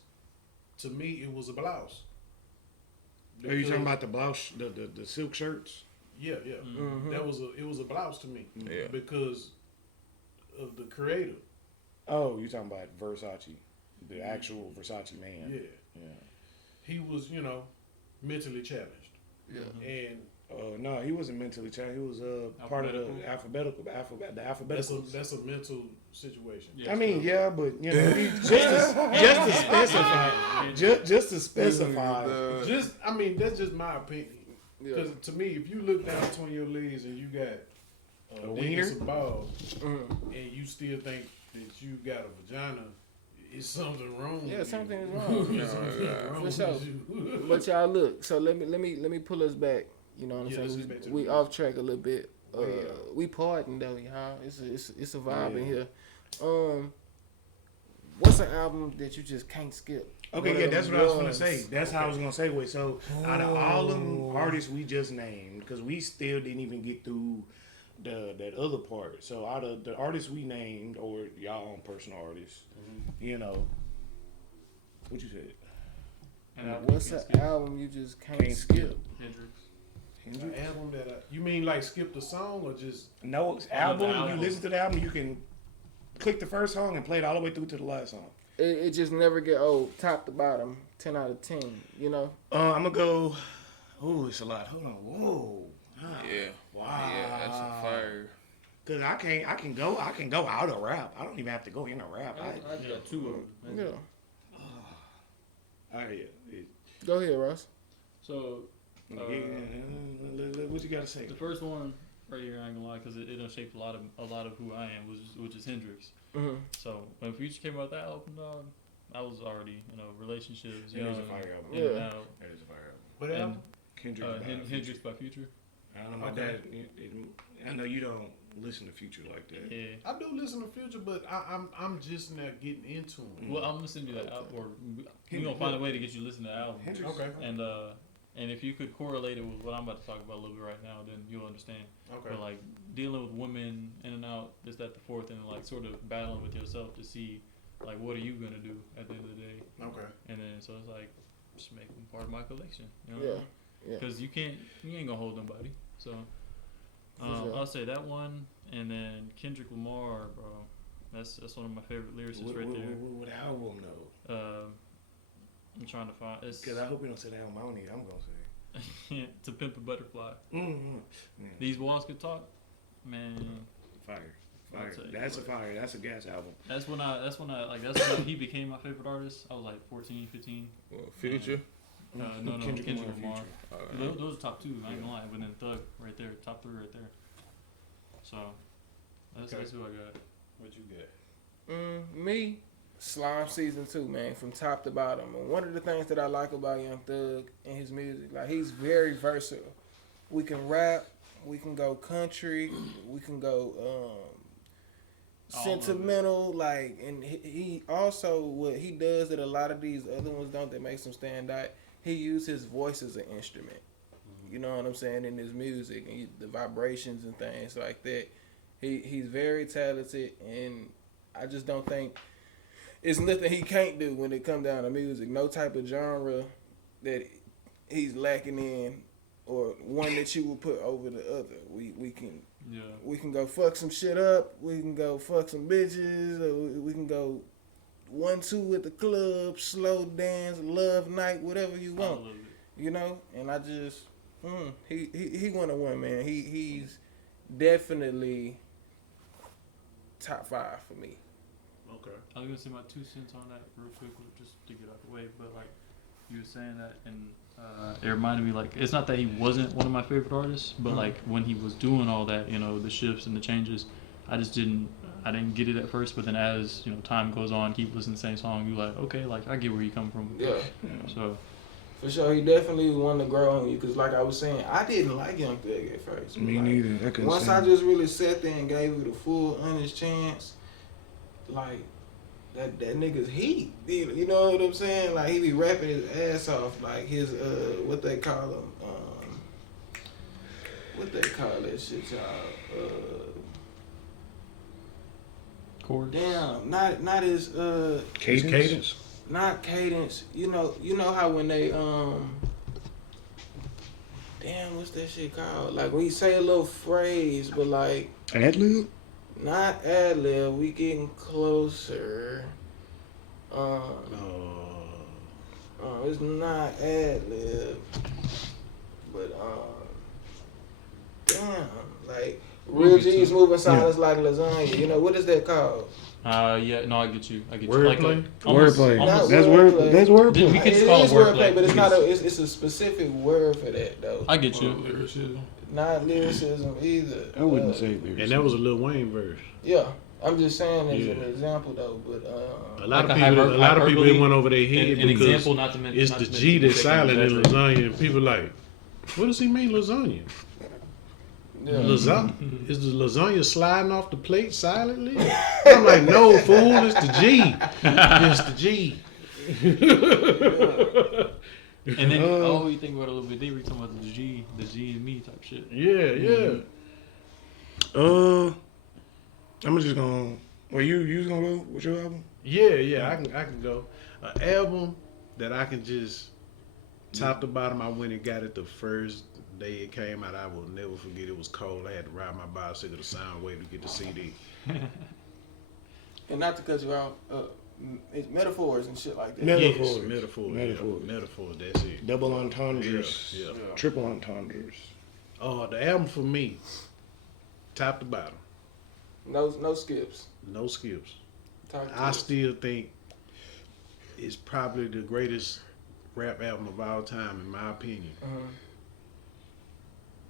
to me, it was a blouse. Are you talking about the blouse, the silk shirts? Yeah, yeah. Mhm. It was a blouse to me Yeah. because of the creator. Oh, you talking about Versace, the actual Versace man? Yeah, Yeah. he was, you know, mentally challenged, Yeah. and No, he wasn't mentally challenged. He was part of the alphabetical. that's a mental situation. Yeah, I mean, so- yeah, but you know, just to specify. Just, I mean, that's just my opinion. Yeah. Because to me, if you look down between your legs and you got A a wiener? some balls, Mhm. and you still think that you got a vagina, is something wrong? Yeah, with something you. is wrong. There's something Yeah. wrong For sure. with you. But y'all look. So let me pull us back. You know what Yeah, I'm let's saying? get back to We the off track a little bit. Yeah. We partying though, y'all. It's a vibe in Yeah. here. What's an album that you just can't skip? Okay, One yeah, of that's them what I was gonna ones. say. That's how I was gonna segue. So, out of all them artists we just named, because we still didn't even get through that other part. So, out of the artists we named, or y'all own personal artists, you know, what you said? And I What's can't an skip album you just can't, Can't skip? Hendrix. An album that you mean like skip the song or just No album. album. You listen to the album, you can click the first song and play it all the way through to the last song. It just never get old. Top to bottom, 10 out of 10. You know. I'm gonna go. Oh, it's a lot. Hold on. Whoa. Yeah. Wow. Yeah, that's a fire. Cause I can go out of rap. I don't even have to go in a rap. I got two of them. Yeah. Yeah. Go ahead, Ross. So What you gotta say? the first one right here, I ain't gonna lie, because it done shaped a lot of who I am, which is Hendrix. Mm-hmm. So when Future came out with that album, dog, I was already, relationships, It young, is a fire album. in and Yeah. out. That is a fire album. what And album? Kendrick. Hendrix by Future. I don't know about Okay. that. I know you don't listen to Future like that. Yeah. I do listen to Future, but I'm just now getting into him. Well, I'm gonna send you that album, or we gonna find a way to get you to listen to the album. Hendrix. Okay. And if you could correlate it with what I'm about to talk about a little bit right now, then you'll understand. Okay. But like dealing with women in and out, this, that, the fourth, and like sort of battling with yourself to see like what are you gonna do at the end of the day. Okay. And then so it's like just make them part of my collection. You know? Yeah. Yeah. Because you ain't gonna hold nobody. So For sure. I'll say that one, and then Kendrick Lamar, bro. That's one of my favorite lyricists right there. What album though? I'm trying to find. It's Because I hope you don't say the album. I don't need. I'm gonna say. To Pimp a Butterfly. Mm-hmm. Yeah. These walls could talk, man. Fire. I'll Fire. tell you That's a what. fire. That's a gas album. That's when he became my favorite artist. I was like 14, 15. Well, Future. No, Kendrick Kendrick Lamar, Lamar. Future. Those are top two. I ain't gonna lie, but then Thug right there, top three right there. So that's who I got. What you got? Me, Slime Season 2, man, from top to bottom. And one of the things that I like about Young Thug and his music, like, he's very versatile. We can rap, we can go country, we can go All sentimental, like, and he also, what he does that a lot of these other ones don't, that makes him stand out, he uses his voice as an instrument. You know what I'm saying, in his music, and the vibrations and things like that. He's very talented, and I just don't think it's nothing he can't do when it comes down to music. No type of genre that he's lacking in, or one that you would put over the other. We can go fuck some shit up. We can go fuck some bitches. Or we can go 1-2 at the club, slow dance, love night, whatever you want. You know, and I just he won a one, man. He's definitely top 5 for me. Okay. I was gonna say my 2 cents on that real quick, just to get out the way. But like you were saying that, and it reminded me, like, it's not that he wasn't one of my favorite artists, but like when he was doing all that, you know, the shifts and the changes, I didn't get it at first. But then as you know, time goes on, keep listening to the same song, you like, okay, like I get where you come from. Yeah. So. For sure, he definitely wanted to grow on you, because like I was saying, I didn't like Young Thug at first. Me like, neither. Once I just really sat there and gave it a full, honest chance, like, that nigga's heat. You know what I'm saying? Like, he be rapping his ass off, like his, what they call him, what they call that shit, y'all? Chords? Damn, not his, Cadence? Not cadence. You know how when they damn, what's that shit called? Like when you say a little phrase, but like Ad-lib? not ad lib. We getting closer. It's not ad lib, but damn, like real G's moving silence like lasagna. You know what is that called? Yeah, no, I get you. Wordplay? Wordplay. Not That's wordplay. That's We wordplay. can It call it is wordplay, but it's not because- it's a specific word for that though. I get you. Not lyricism either. I wouldn't say lyricism. And that was a Lil Wayne verse. Yeah, I'm just saying as an Yeah. example though, but A lot Like of a people, hyperbole, it went over their head An because example, not to mention. it's not the to G mention that's silent in lasagna, and people like, what does he mean lasagna? yeah. Lasagna is the lasagna sliding off the plate silently? I'm like, no, fool, it's the G. It's the G. And then you think about it a little bit deeper, you're talking about the G and me type shit. Yeah. I'm just gonna. Well, you gonna go with your album? Yeah, I can go. An album that I can just top to bottom. I went and got it the first day it came out. I will never forget. It was cold. I had to ride my bicycle to Soundwave to get the CD. And not to cut you out, it's metaphors and shit like that. Metaphors. Yes, metaphors. Metaphors. Yeah, metaphors. That's it. Double entendres. Yeah. Triple entendres. The album for me, top to bottom, No skips. no skips. Talk to I us. still think it's probably the greatest rap album of all time, in my opinion.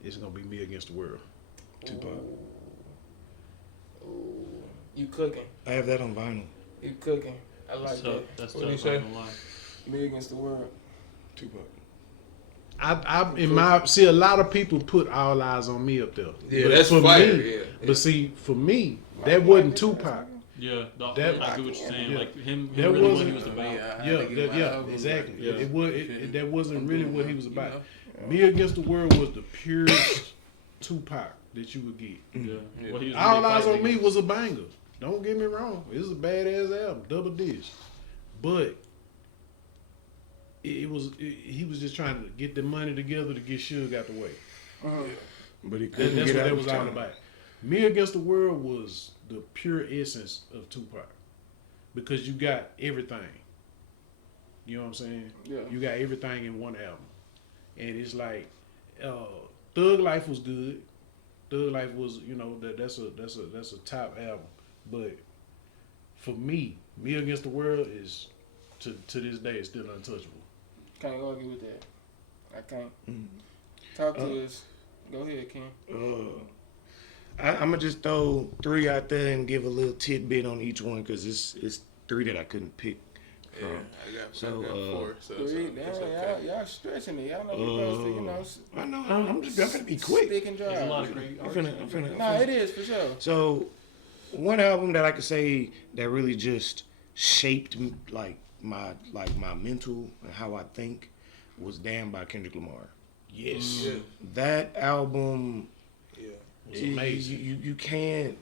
It's gonna be Me Against the World. Tupac. Ooh, you cooking? I have that on vinyl. You cooking? I like that. That's What do you tough, say? not gonna lie. Me Against the World. Tupac. See, a lot of people put All Eyes on Me up there. Yeah, But that's for fire. me, Yeah. But see, for me, that wasn't Tupac. Yeah, That- I get what you're saying. yeah. Like him That really what wasn't- he was about. Yeah, exactly. Yeah. That wasn't really what he was about. Me Against the World was the purest Tupac that you would get. Yeah. What he was All really Eyes on fighting Me against. was a banger. Don't get me wrong. It was a badass album, double disc. But he was just trying to get the money together to get Suge out the way. But he That's couldn't what get that out was in all time. about. Me Against the World was the pure essence of Tupac. Because you got everything. You know what I'm saying? Yeah. You got everything in one album. And it's like Thug Life was good. Thug Life was, that's a top album. But for me, Me Against the World is to this day is still untouchable. Can't argue with that. I can't. Talk to us. Go ahead, Ken. I'm gonna just throw 3 out there and give a little tidbit on each one because it's 3 that I couldn't pick Yeah, from. I got So, 4. So Damn, it's okay. y'all stretching it. Y'all know we're supposed to, I know. I'm gonna be quick. stick and drive. There's a lot of great I'm artists. finna. it is for sure. So, one album that I could say that really just shaped like my mental and how I think was "Damn" by Kendrick Lamar. Yes. Yeah. That album Yeah. was amazing. You can't.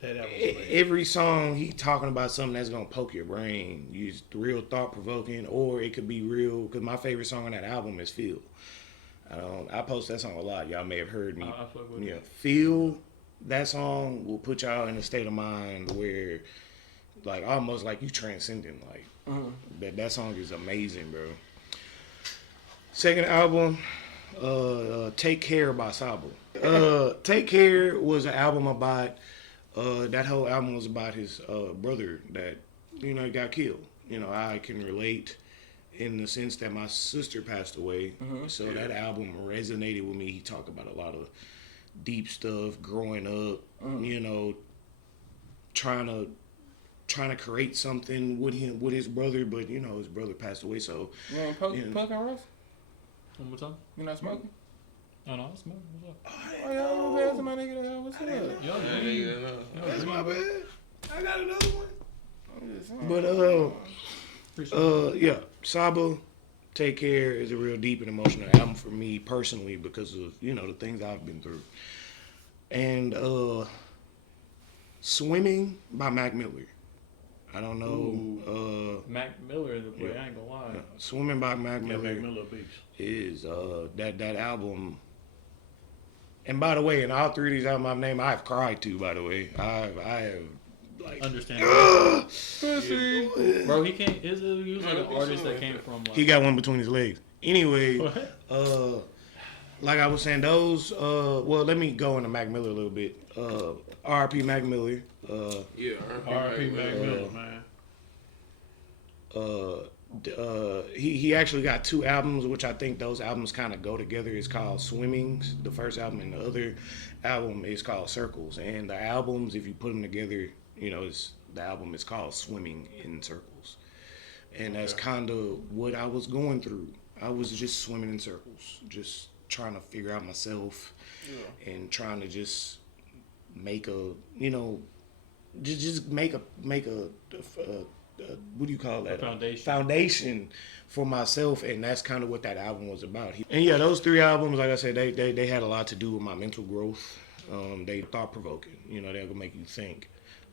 That album was amazing. Every song he talking about something that's gonna poke your brain. It's real thought provoking, or it could be real. Because my favorite song on that album is "Feel." I post that song a lot. Y'all may have heard me. I fuck with Yeah, it. "Feel." That song will put y'all in a state of mind where, like, almost like you transcending. Like that song is amazing, bro. Second album, "Take Care" by Sabo. "Take Care" was an album about. That whole album was about his brother that got killed. I can relate in the sense that my sister passed away, so that album resonated with me. He talked about a lot of deep stuff, growing up, trying to create something with his brother, but his brother passed away. So You ain't poking, Russ? One more time. You not smoking? Oh no, I'm smoking. What's up? Oh, y'all don't pass my nigga the hell. What's up? Yo, Yeah, no. that's my bad. I got another one. I'm just saying. But yeah, Saba, "Take Care" is a real deep and emotional album for me personally because of the things I've been through. And "Swimming" by Mac Miller. I don't know. Mac Miller, the boy. Yeah. I ain't gonna lie. "Swimming" by Mac Yeah, Miller Mac Miller Beach. is that album. And by the way, in all three of these albums I've named, I've cried to. By the way, I have like. Understand. Bro, he came. He was like an artist that came from. Like, He got one between his legs. Anyway, What? like I was saying, those. Well, let me go into Mac Miller a little bit. R.I.P. Mac Miller. Yeah, R.I.P. Mac Miller, man. He actually got two albums, which I think those albums kind of go together. It's called "Swimmings," the first album, and the other album is called "Circles." And the albums, if you put them together, the album is called "Swimming in Circles," and that's kind of what I was going through. I was just swimming in circles, just trying to figure out myself, and trying to just make a, just make a what do you call that? Foundation for myself, and that's kind of what that album was about. And yeah, those three albums, like I said, they had a lot to do with my mental growth. They thought provoking. They're gonna make you think.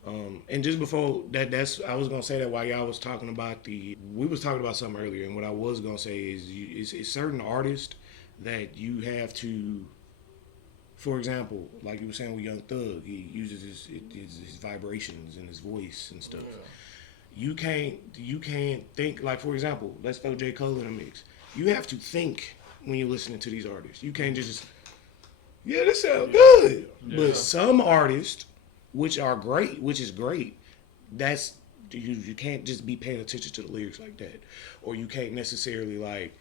And just before that, I was gonna say that while y'all was talking about we was talking about something earlier, and what I was gonna say is it's certain artists that you have to. For example, like you were saying with Young Thug, he uses his vibrations and his voice and stuff. You can't think, like, for example, let's throw J. Cole in the mix. You have to think when you're listening to these artists. You can't just this sounds good. Yeah. But some artists, which is great, that's you can't just be paying attention to the lyrics like that, or you can't necessarily like.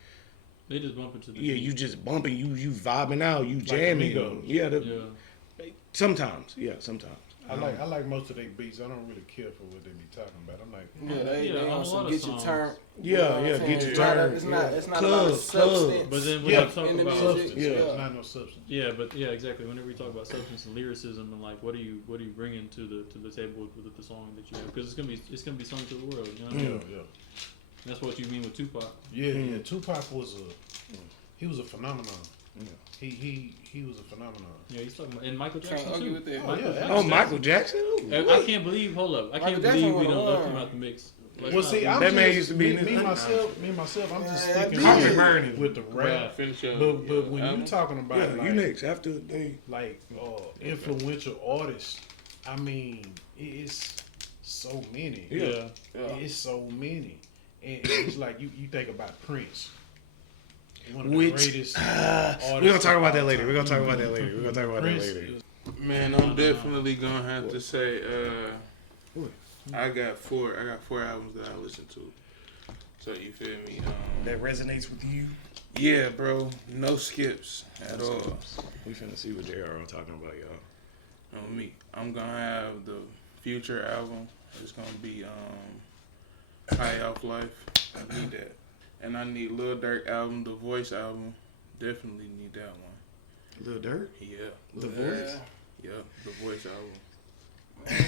They just bump into the. Yeah, beat. you just bumping, you vibing out, you jamming. Amigos. Yeah. Sometimes. I like most of their beats. I don't really care for what they be talking about. I'm like, They on on a some lot of get your songs. turn. Yeah, what I'm saying? get your It's not a- turn. It's not. It's not a Club, lot of substance. club. But then when Yeah, you talk in the about music. substance. Yeah. It's not no substance. yeah, but yeah, exactly. Whenever we talk about substance and lyricism and like what are you bringing to the table with the song that you have, because it's gonna be sung to the world. You know what I mean? Yeah. That's what you mean with Tupac. Yeah. Tupac was he was a phenomenon. Yeah. He was a phenomenon. Yeah, he's talking about, and Michael Can't Jackson argue too. with that. Michael Jackson. I can't believe. Hold up, I can't Michael Jackson believe we was done one. left him out the mix. Let's Well, not see, do I'm That just, man used to be me, in his- myself. I'm just Yeah, sticking I'm with, burning. with the rap. Finish up. But when you talking about Yeah, you next after they. like influential artists, I mean, it's so many. Yeah. It's so many, and it's like you think about Prince, one of the Which greatest. we're gonna talk about that later. We're gonna talk about that later. Prince, Man, I'm definitely gonna have to say, I got four albums that I listen to. So you feel me? That resonates with you. Yeah, bro, no skips at all. We finna see what JR talking about, y'all. On me, I'm gonna have the Future album. It's gonna be High Off Life. I need that, and I need Lil Durk album, the Voice album. Definitely need that one. Lil Durk, Yeah, The Voice. Yep, the Voice album.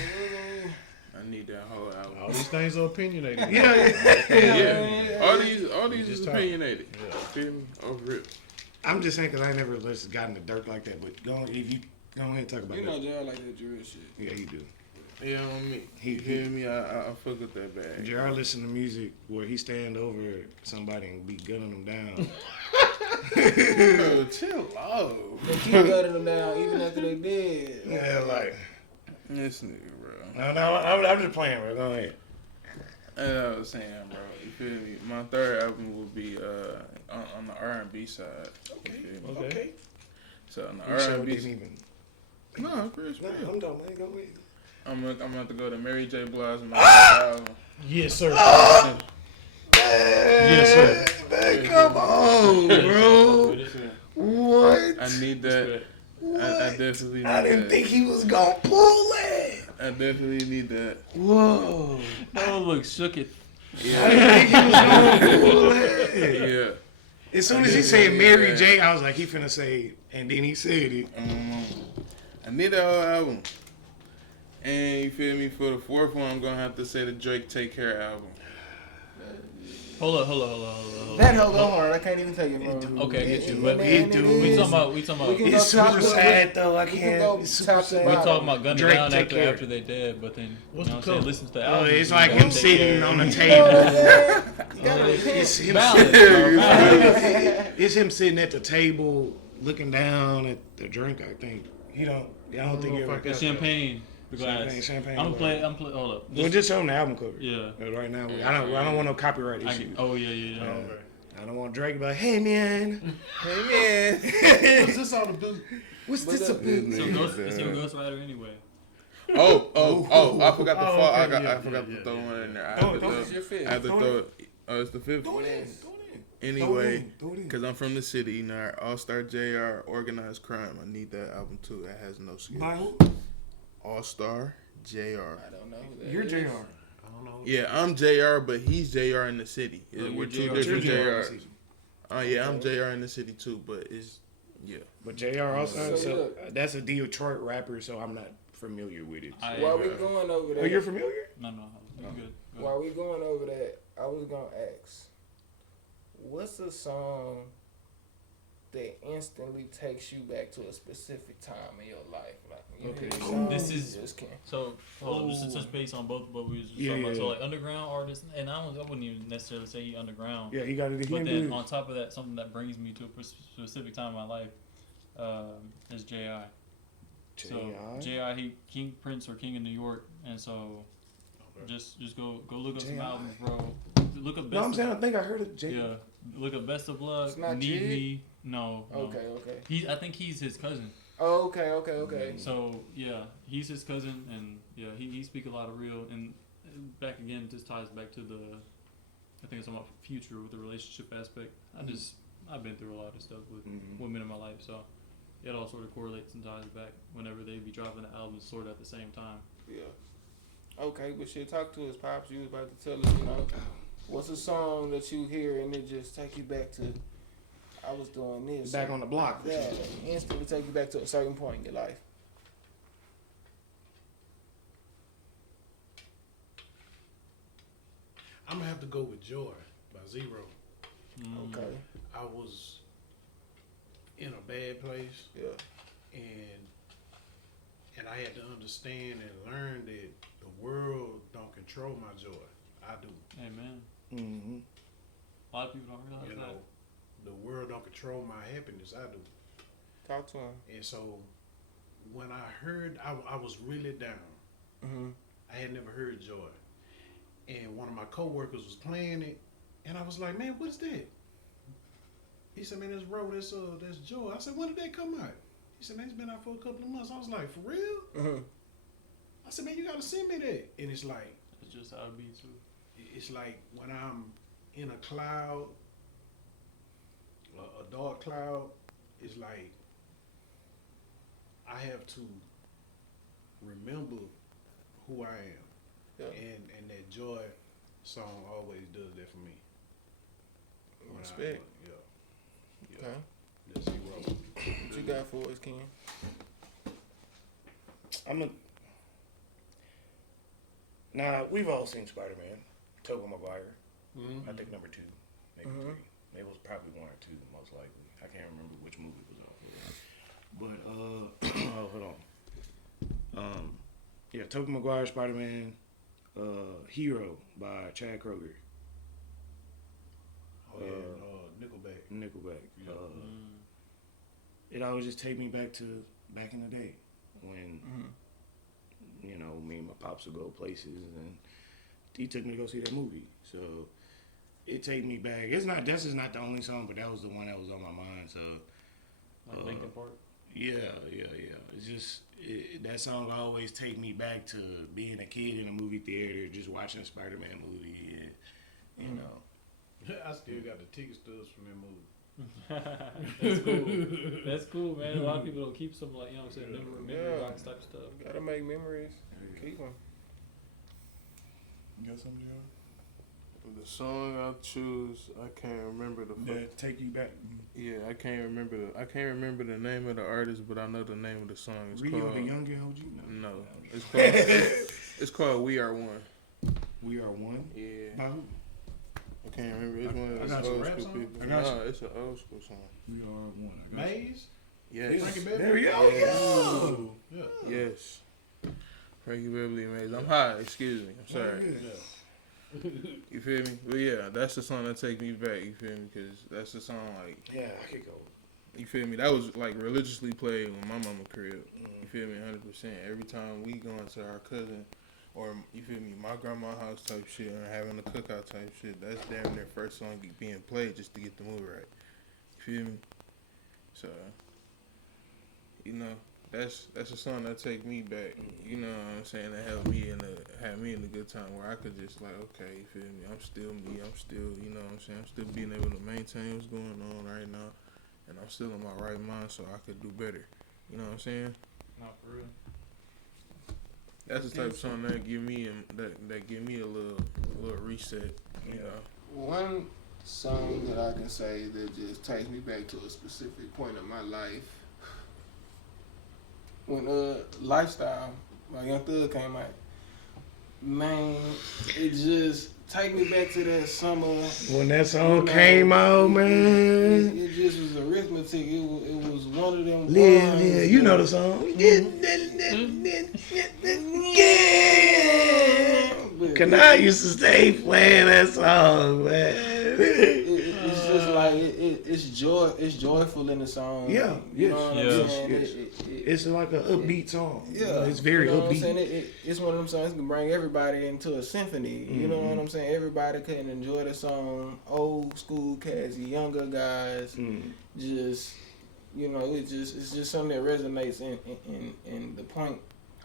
I need that whole album. all these things are opinionated. Yeah, all these Just is talk. opinionated. Yeah. Feel me? Off rip. I'm just saying because I ain't never gotten to Durk like that. But if you Go ahead and talk about You know, that. Jared like that drill shit. Yeah, he do. Yeah, on me. He- You hear me? I fuck with that bag. JR listen to music where he stand over somebody and be gunning them down. Bro, chill out. They keep gutting them down even after they dead. Yeah, like. This nigga, bro. I'm just playing, bro. Go ahead. As I was saying, bro, you feel me? My third album will be on the R&B side. Okay. You feel me? Okay. So on the You sure R&B didn't even. No, Chris, No, I'm done, man. Go ahead. I'm gonna to go to Mary J. Blige my album. Yes, sir. Yes, sir. Man, come on, bro. What? I need that. I definitely need I didn't that. think he was gonna pull it. I definitely need that. Whoa. No, look, shook it. I didn't think he was gonna pull it. Yeah. As soon as he said Mary J, I was like, he finna say, and then he said it. I need that whole album. And you feel me? For the fourth one, I'm gonna have to say the Drake Take Care album. Hold up. That hell go hard. I can't even take it, bro. Okay, I get you. And- But and it we is- talking about. We can It's go top super to- sad though. I we can can't. go It's super top to sad. We bottom. talking about gunning Drake, down take after care. after they dead, but then What's you know the what I'm saying? cover? Listen to the Oh, album. it's you like gotta him take sitting care. on the Oh, table. yeah. You gotta It's repent. him, Balance, sitting, bro, balance. it's him sitting at the table looking down at the drink. I think he don't. I don't think he ever. The champagne, the glass. Champagne. I'm play. Hold up. Well, just show him the album cover. Yeah. Right now, I don't want no copyright I issues. get, oh yeah. I don't want Drake to be like, hey man, Hey man. What's this all about? what's this It's about? your Ghost Rider anyway. I forgot to fall. okay, I forgot to throw one in there. I have to This is throw. your fifth. I have to throw it. Oh, it's the fifth. Throw it in. Anyway, Throw it in. because I'm from the city, you know, All Star JR, Organized Crime. I need that album too. That has no skills. By who? All Star JR. I don't know who that You're is. JR. I don't know. Yeah, I'm JR, but he's JR in the city. Oh, We're you're two JR. different You're JRs. Oh yeah, I'm JR in the city too, but it's But JR also, So so look. that's a Detroit rapper, so I'm not familiar with it. While we going over Oh, you're that, familiar? No, you're good. Go while we going over that, I was gonna ask, what's a song that instantly takes you back to a specific time in your life? Like when you hear Okay. a song, This you is- just can't. So, hold on, just to touch base on both what we was just Yeah, talking about. yeah, So, yeah. like, underground artists, and I wouldn't even necessarily say he underground. Yeah, he got it. He But can then do on top of that, something that brings me to a specific time in my life is J.I. So, J.I., he King Prince or King of New York, and so just go look up some J.I.. albums, bro. Look up No, best. I'm saying I think I heard of J. Yeah, look up Best of Luck. It's not Need Jig? Me. No. Okay. I think he's his cousin. Oh, okay. So yeah, he's his cousin, and yeah, he speak a lot of real. And back again, just ties back to the, I think it's about future with the relationship aspect. I've been through a lot of stuff with women in my life, so it all sort of correlates and ties back whenever they be dropping the albums sort of at the same time. Yeah. Okay, but shit, talk to us, Pops. You was about to tell us, you know, what's a song that you hear and it just take you back to, I was doing this. Back on the block. Yeah, instantly take you back to a certain point in your life. I'm gonna have to go with Joy by Zero. Okay. I was in a bad place, Yeah. and I had to understand and learn that the world don't control my joy. I do. Amen. Mm-hmm. A lot of people don't realize You that. know, the world don't control my happiness. I do. Talk to him. And so when I heard, I was really down. Mm-hmm. I had never heard Joy. And one of my coworkers was playing it, and I was like, "Man, what is that?" He said, "Man, that's Joy." I said, "When did that come out?" He said, "Man, it's been out for a couple of months." I was like, "For real?" Mm-hmm. I said, "Man, you gotta send me that." And it's like, It's just how it be too. it's like when I'm in a cloud, a dark cloud, it's like I have to remember who I am. Yeah. And that Joy song always does that for me. Respect. Yeah. Okay. That's Zero. What you got for us, Ken? Now we've all seen Spider-Man, Tobey Maguire. Mm-hmm. I think number 2, maybe Mhm. 3. Maybe it was probably 1 or 2, most likely. I can't remember which movie it was off of. But oh, hold hold on. Yeah, Tobey Maguire Spider-Man, Hero by Chad Kroger. Nickelback. Yeah. It always just take me back to back in the day when you know me and my pops would go places and he took me to go see that movie. So it take me back. This is not the only song, but that was the one that was on my mind. So Like Linkin Park. yeah. It's just that song always take me back to being a kid in a movie theater, just watching a Spider-Man movie, and you know. I still got the ticket stubs from that movie. That's cool. That's cool, man. A lot of people don't keep some, like, you know what I'm saying, memory box type stuff. Gotta make memories. Keep them. You got something, John? The song I choose, I can't remember Take you back. Yeah, I can't remember the name of the artist, but I know the name of the song. It's Rio called the Younger OG? No. It's called We Are One. We Are One? Yeah. By who? I can't remember. It's one of I those got you. old Rap school song? people. I got No, it's an old school song. We Are One. Maze? Yes. Frankie Beverly? There we go. Yeah. Yes. Frankie Beverly Maze. I'm high. Excuse me. I'm sorry. Yeah. You feel me? But yeah, that's the song that take me back. You feel me? Because that's the song, like, Yeah, I could go. you feel me? That was like religiously played when my mama crib. You feel me? 100%. Every time we go into our cousin or, you feel me, my grandma's house type shit or having a cookout type shit, that's damn near first song being played just to get the movie right. You feel me? So, you know, that's a song that take me back. You know what I'm saying? That had me in a good time where I could just like, okay, you feel me? I'm still me. I'm still, you know what I'm saying? I'm still being able to maintain what's going on right now. And I'm still in my right mind, so I could do better. You know what I'm saying? Not for real. That's the type of song that give me a little reset. You know. One song that I can say that just takes me back to a specific point in my life. When Lifestyle by Young Thug came out, man, it just take me back to that summer. When that song came out, man. It just was arithmetic. It was one of them. Yeah, ones you that- know the song. But Kanai used to stay playing that song, man. it's just like it's joy. It's joyful in the song. Yeah, you yes, know what I'm yes, saying? yes. It's like an upbeat song. Yeah, It's very you know what I'm upbeat. saying? It's one of them songs that can bring everybody into a symphony. You know what I'm saying? Everybody can enjoy the song. Old school cats, younger guys, just you know, it's just something that resonates in the point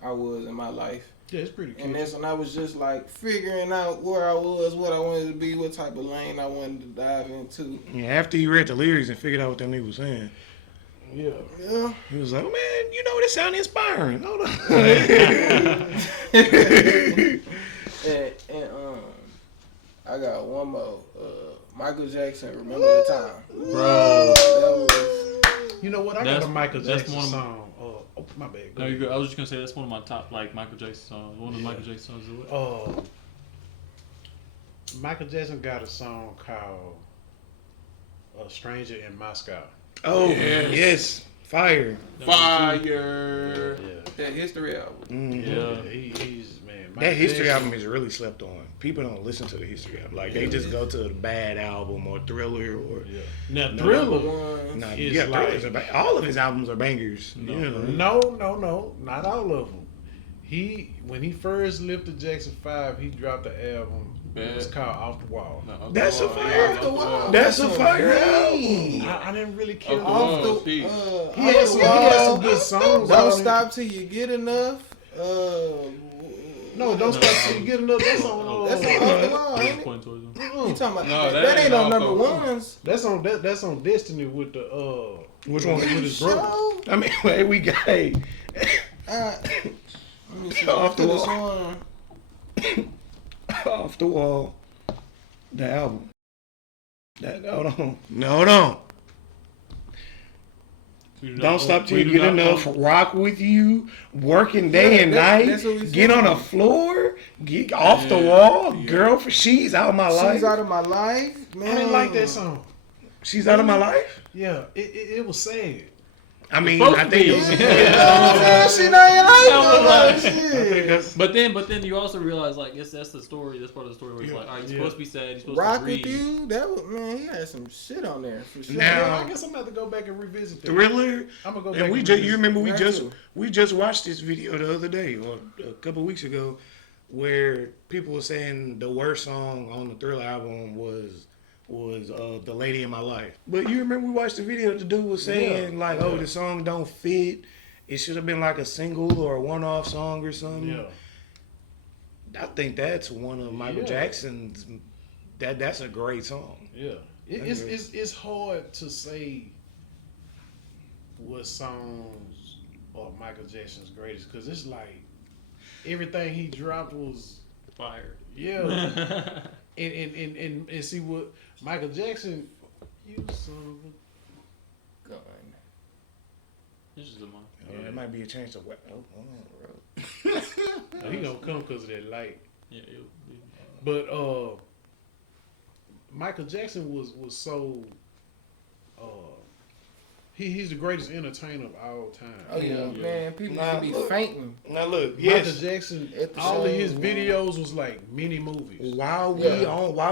I was in my life. Yeah, it's pretty cool. And that's when I was just like figuring out where I was, what I wanted to be, what type of lane I wanted to dive into. Yeah, after he read the lyrics and figured out what that nigga was saying, Yeah. Yeah. he was like, "Oh man, you know this sound inspiring." Hold on. And I got one more. Michael Jackson, Remember the Time. Bro. That was, You know what? I got That's- a Michael that's Jackson one of my- song. Oh, my bad. Go No, you're ahead. good. I was just gonna say that's one of my top like Michael Jackson songs. One of the Michael Jackson songs is what? Michael Jackson got a song called "A Stranger in Moscow." Oh Yes. yes, fire. Fire. Yeah. that history album. Mhm. Yeah. He's man. That Michael history Jackson- album is really slept on. People don't listen to the history album. Like they just go to the Bad album or Thriller or. Yeah. Now No. Thriller. One. Nah, It's yeah, like- Thriller's all of his albums are bangers. No. You know. No, not all of them. When he first lifted Jackson 5, he dropped the album. It was called Off the Wall. No, That's a fire. Off the Wall. That's a That's fire great. album. I didn't really care. Off Off the the, Wall, he Off had the some, he had some Wall. good songs. Don't on it. stop till you get enough. No, don't stop till you get another. That's on. That's on Off the Wall, ain't it? Point towards them. You talking about No, that ain't on off number the wall. ones. That's on Destiny with the Which one? with his brother. Show? I mean, hey, we got hey, Let me see. Off the After this Wall. one. Off the Wall, the album. Hold on. Don't stop till you get enough. Rock with you. Working day Yeah, and that's what we night. Get said. on the floor. Get off the wall. Girl, for she's out of my life. She's out of my life, man. I didn't like that song. She's out of my life. Yeah, it was sad. I mean, supposed I to think be. it was. She not in high I school. Shit. But then you also realize like that's the story. That's part of the story where it's like, all right, you're supposed to be sad. You're supposed Rock to with grieve. you. That was man. He had some shit on there for sure. Now- I guess I'm gonna have to go back and revisit that. Thriller. I'm gonna go back. And we and just, revisit you remember Got to. we just watched this video the other day or a couple of weeks ago, where people were saying the worst song on the Thriller album was The Lady in My Life. But you remember we watched the video, the dude was saying like, oh, the song don't fit. It should have been like a single or a one-off song or something. Yeah. I think that's one of Michael Jackson's. That's a great song. Yeah. It's hard to say what songs are Michael Jackson's greatest because it's like everything he dropped was Fire. yeah. and see what Michael Jackson, you son of Gun. This is the one. It might be a change to what? Oh, bro. a, he gonna come because of that light. Yeah. But Michael Jackson was so he's the greatest entertainer of all time. Oh yeah, man. People should be fainting. Now look, Michael Jackson, At the all of same his time. videos was like mini movies. While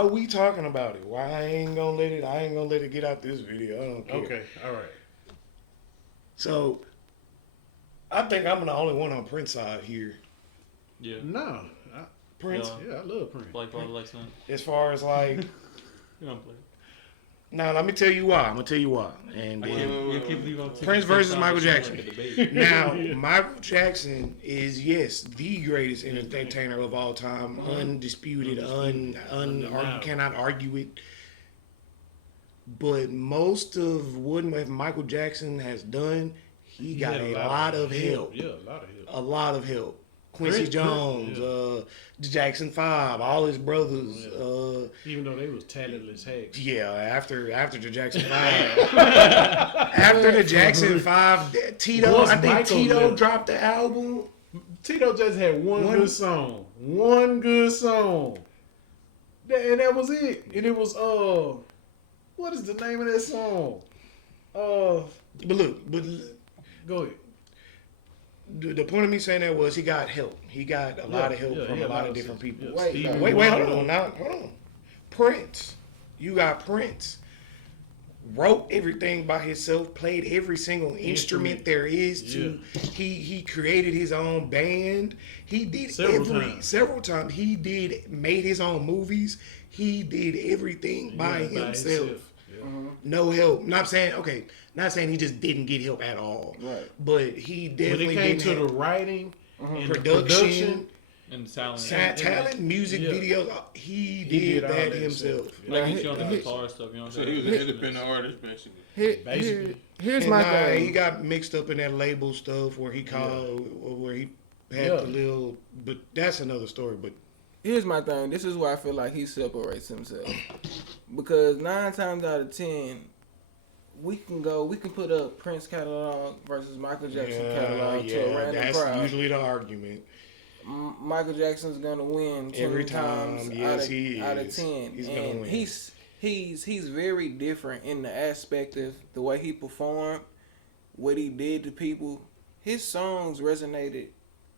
we talking about it, I ain't gonna let it get out this video. I don't care. Okay, all right. So I think I'm the only one on Prince side here. Yeah. No, Prince, yeah, I love Prince. Like brother, like son. as far as like, You don't play. now let me tell you why. And I then can't believe I'm taking Prince this versus time Michael to like Jackson. a debate. now Michael Jackson is the greatest entertainer of all time, undisputed, you cannot argue it. But most of what Michael Jackson has done, he got had a lot of help. Yeah, a lot of help. A lot of help. Quincy Prince, Jones, the Jackson 5, all his brothers. Even though they was talentless hacks. After the Jackson 5. After the Jackson 5, Tito, Once I think Michael Tito left. dropped the album. Tito just had one good song. One good song. And that was it. And it was what is the name of that song? But look, Go ahead. the point of me saying that was he got help. He got a lot of help yeah, from yeah, a lot of different people. Yeah, Wait, Stevie Wait, Wonder. hold on. Prince. You got Prince. Wrote everything by himself, played every single instrument there is to. He created his own band. He did several times. He made his own movies. He did everything by himself. Yeah. No help. Not saying he just didn't get help at all. Right. But he When definitely it came didn't to have the writing and the production, production, And talent. talent, music Yeah. videos, he he did all that himself. Yeah. Like he's on the guitar stuff, you know what I'm So saying? he was an independent artist, basically. Basically. Here's And my he thing. got mixed up in that label stuff where he where he had the little, but that's another story. But Here's my thing. This is why I feel like he separates himself. Because 9 times out of 10, we can put up Prince catalog versus Michael Jackson catalog to a random that's crowd. usually the argument. Michael Jackson's gonna win 10 Every time, times yes, out of 10. He's gonna and win. he's very different in the aspect of the way he performed, what he did to people. His songs resonated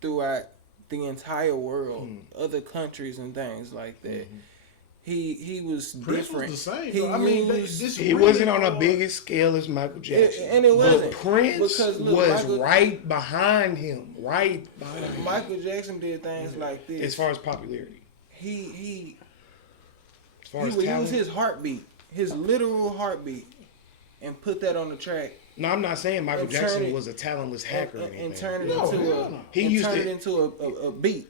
throughout the entire world, other countries and things like that. He was Prince different. was the same. He though. I mean, used- this It really wasn't on a hard. biggest scale as Michael Jackson, and it wasn't. But Prince Because, look, was Michael- right behind him. Michael Jackson did things like this. As far as popularity, He as far he as would talent. use his heartbeat, his literal heartbeat, and put that on the track No, I'm not saying Michael and turn Jackson it- was a talentless hacker or anything. and turn it No, into hell no. He used turn to- it into a beat.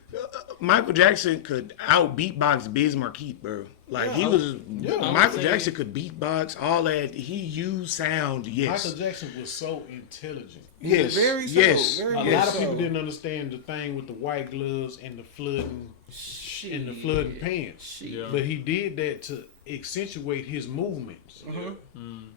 Michael Jackson could out beatbox Biz Markie, bro. Like Yeah, he I- was. yeah, I Michael would say- Jackson could beatbox all that. He used sound. Yes. Michael Jackson was so intelligent. Yes. Very so, yes. very A much lot of so. people didn't understand the thing with the white gloves and the flooding pants. Yeah. But he did that to accentuate his movements.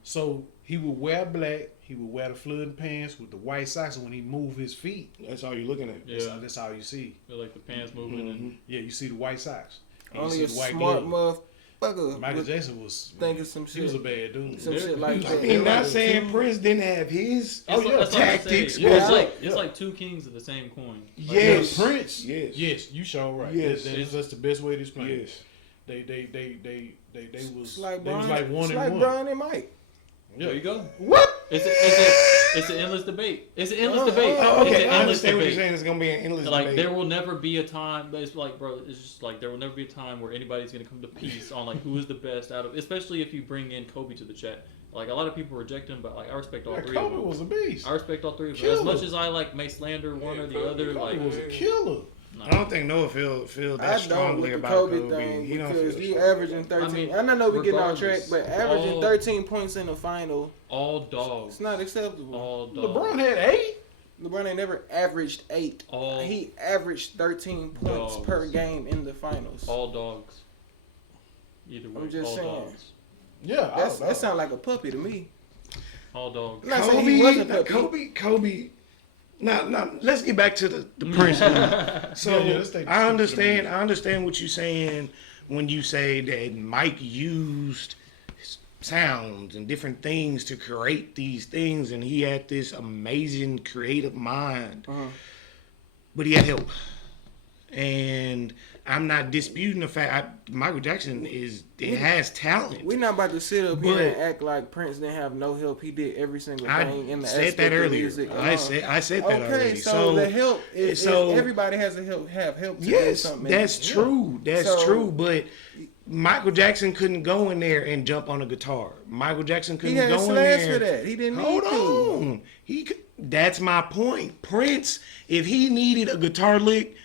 So he would wear black, he would wear the flooding pants with the white socks, and when he moved his feet, That's all you're looking at. that's all you see. Feel like the pants moving and Yeah, you see the white socks. And you Only see a the white smart glove. motherfucker Michael was Jackson was thinking some He was a shit. bad dude. Some shit like I that. mean, not saying Prince didn't have his That's what I'm tactics, saying. but It's like two kings of the same coin. Like, Yes. Prince. Yes. Yes, you sure right. Yes. That's the best way to explain it. yes. They was It's like they was Brian, like one it's and like one. Brian and Mike. There you go. What? It's an endless debate. It's an endless debate. Oh, It's okay, an I endless understand what you're debate. saying. It's gonna be an endless Like debate. there will never be a time. But it's like, bro, it's just like there will never be a time where anybody's gonna come to peace on like who is the best out of. Especially if you bring in Kobe to the chat. Like a lot of people reject him, but like I respect all three of Kobe them. was a beast. I respect all three of them. Killer. As much as I like may slander one or the other, Kobe like was a killer. I don't think Noah feel that I don't strongly with the about Kobe Kobe. thing He don't because feel you strongly. averaging 13. I mean, I know we getting off track, regardless, but averaging all- 13 points in the final, all dogs. it's not acceptable. All dogs. LeBron had 8. LeBron ain't never averaged 8. All He averaged 13 points Dogs. per game in the finals. all dogs. Either way, I'm just all saying. dogs. Yeah, That sounds like a puppy to me. All dogs. I'm not saying he wasn't a Kobe, puppy. Kobe. Now, let's get back to the Prince. So let's take the I script to the music. I understand what you're saying when you say that Mike used sounds and different things to create these things, and he had this amazing creative mind, but he had help. And I'm not disputing the fact Michael Jackson has talent. We're not about to sit up here and But- act like Prince didn't have no help. He did every single I thing in the said aspect that of earlier. music. I said that Okay, already. so the help is so- everybody has to have help to do Yes, something. that's true. That's So- true. But Michael Jackson couldn't go in there and jump on a guitar. Michael Jackson He couldn't had go in Slash there. for that. He didn't Hold need to. on. That's my point. Prince, if he needed a guitar lick,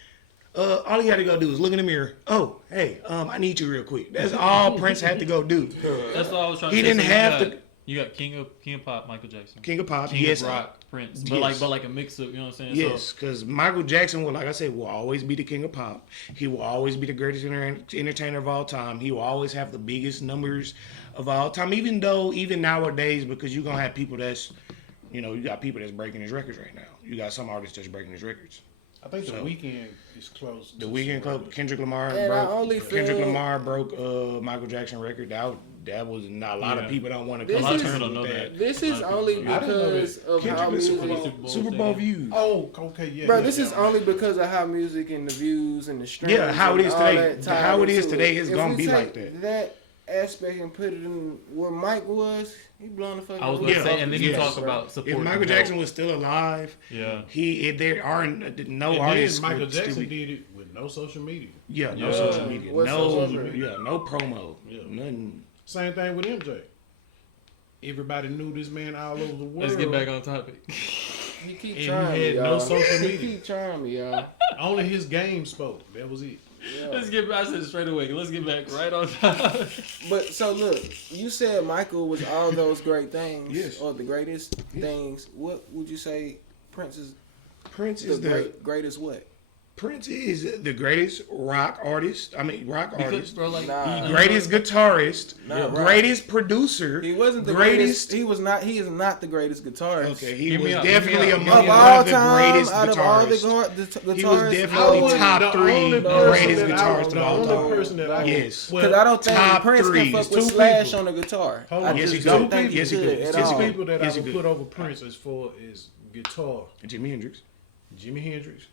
all he had to go do is look in the mirror. Oh, hey, I need you real quick. That's all Prince had to go do. That's what I was trying to He say. didn't So have you to- got, You got King of Pop, Michael Jackson. King of Pop, King yes. of Rock, Prince. Yes. But like a mix of, you know what I'm saying? Yes, because Michael Jackson will, like I said, will always be the king of pop. He will always be the greatest entertainer of all time. He will always have the biggest numbers of all time. Even nowadays, because you're gonna have people that's, you got people that's breaking his records right now. You got some artists that's breaking his records. I think the So- Weeknd is close. The to Weeknd some Club, Kendrick Lamar And I only broke. Kendrick feel- Lamar broke Michael Jackson record. That was not a lot of Yeah. people don't want to This come is- to I with don't know that. that. This is only I didn't know because that. of how Kendrick is music. Super Bowl views. Oh, okay, yeah. Bro, yeah, this yeah. is only because of how music and the views and the streams. Yeah, how it and is all today. that tied How it is into today it. is If gonna we be take like that. That aspect and put it in where Mike was, he blowing the fucking. I was roof going to off say, and then the you yes. talk bro. about support. If Michael and Jackson help. was still alive, Yeah. there are no And artists. then Michael would still Jackson be- did it with no social media. Yeah, no Yeah. social media, What's no, social media? no promo, Yeah. nothing. Same thing with MJ. Everybody knew this man all over the world. Let's get back on topic. He keep And he trying me, had no y'all. social He media. keep trying me, y'all. Only his game spoke. That was it. Let's get back. I said it straight away. Let's get back right on topic. But so look, you said Michael was all those great things, Yes. or the greatest things. What would you say Prince is Prince the is the greatest what? Prince is the greatest rock artist. Because, artist, bro, like, Nah. greatest guitarist, Not right. greatest producer. He wasn't the greatest. greatest. He was not. He is not the greatest guitarist. Okay, he Hear me was out, definitely hear me out. among Of one all of the time, greatest out of all the guitarists. guitarists, He was I definitely would- top the three only greatest person that I- guitarists of the all only time. person that I Yes. well, Because I don't think top Prince three. can fuck It's with two Slash people. on the guitar. Hold I on. Yes, just he don't could. think he Yes, he could could. at Yes, two he all. could. people that Yes, I he would could. put over Prince as far as guitar: Jimi Hendrix. Jimi Hendrix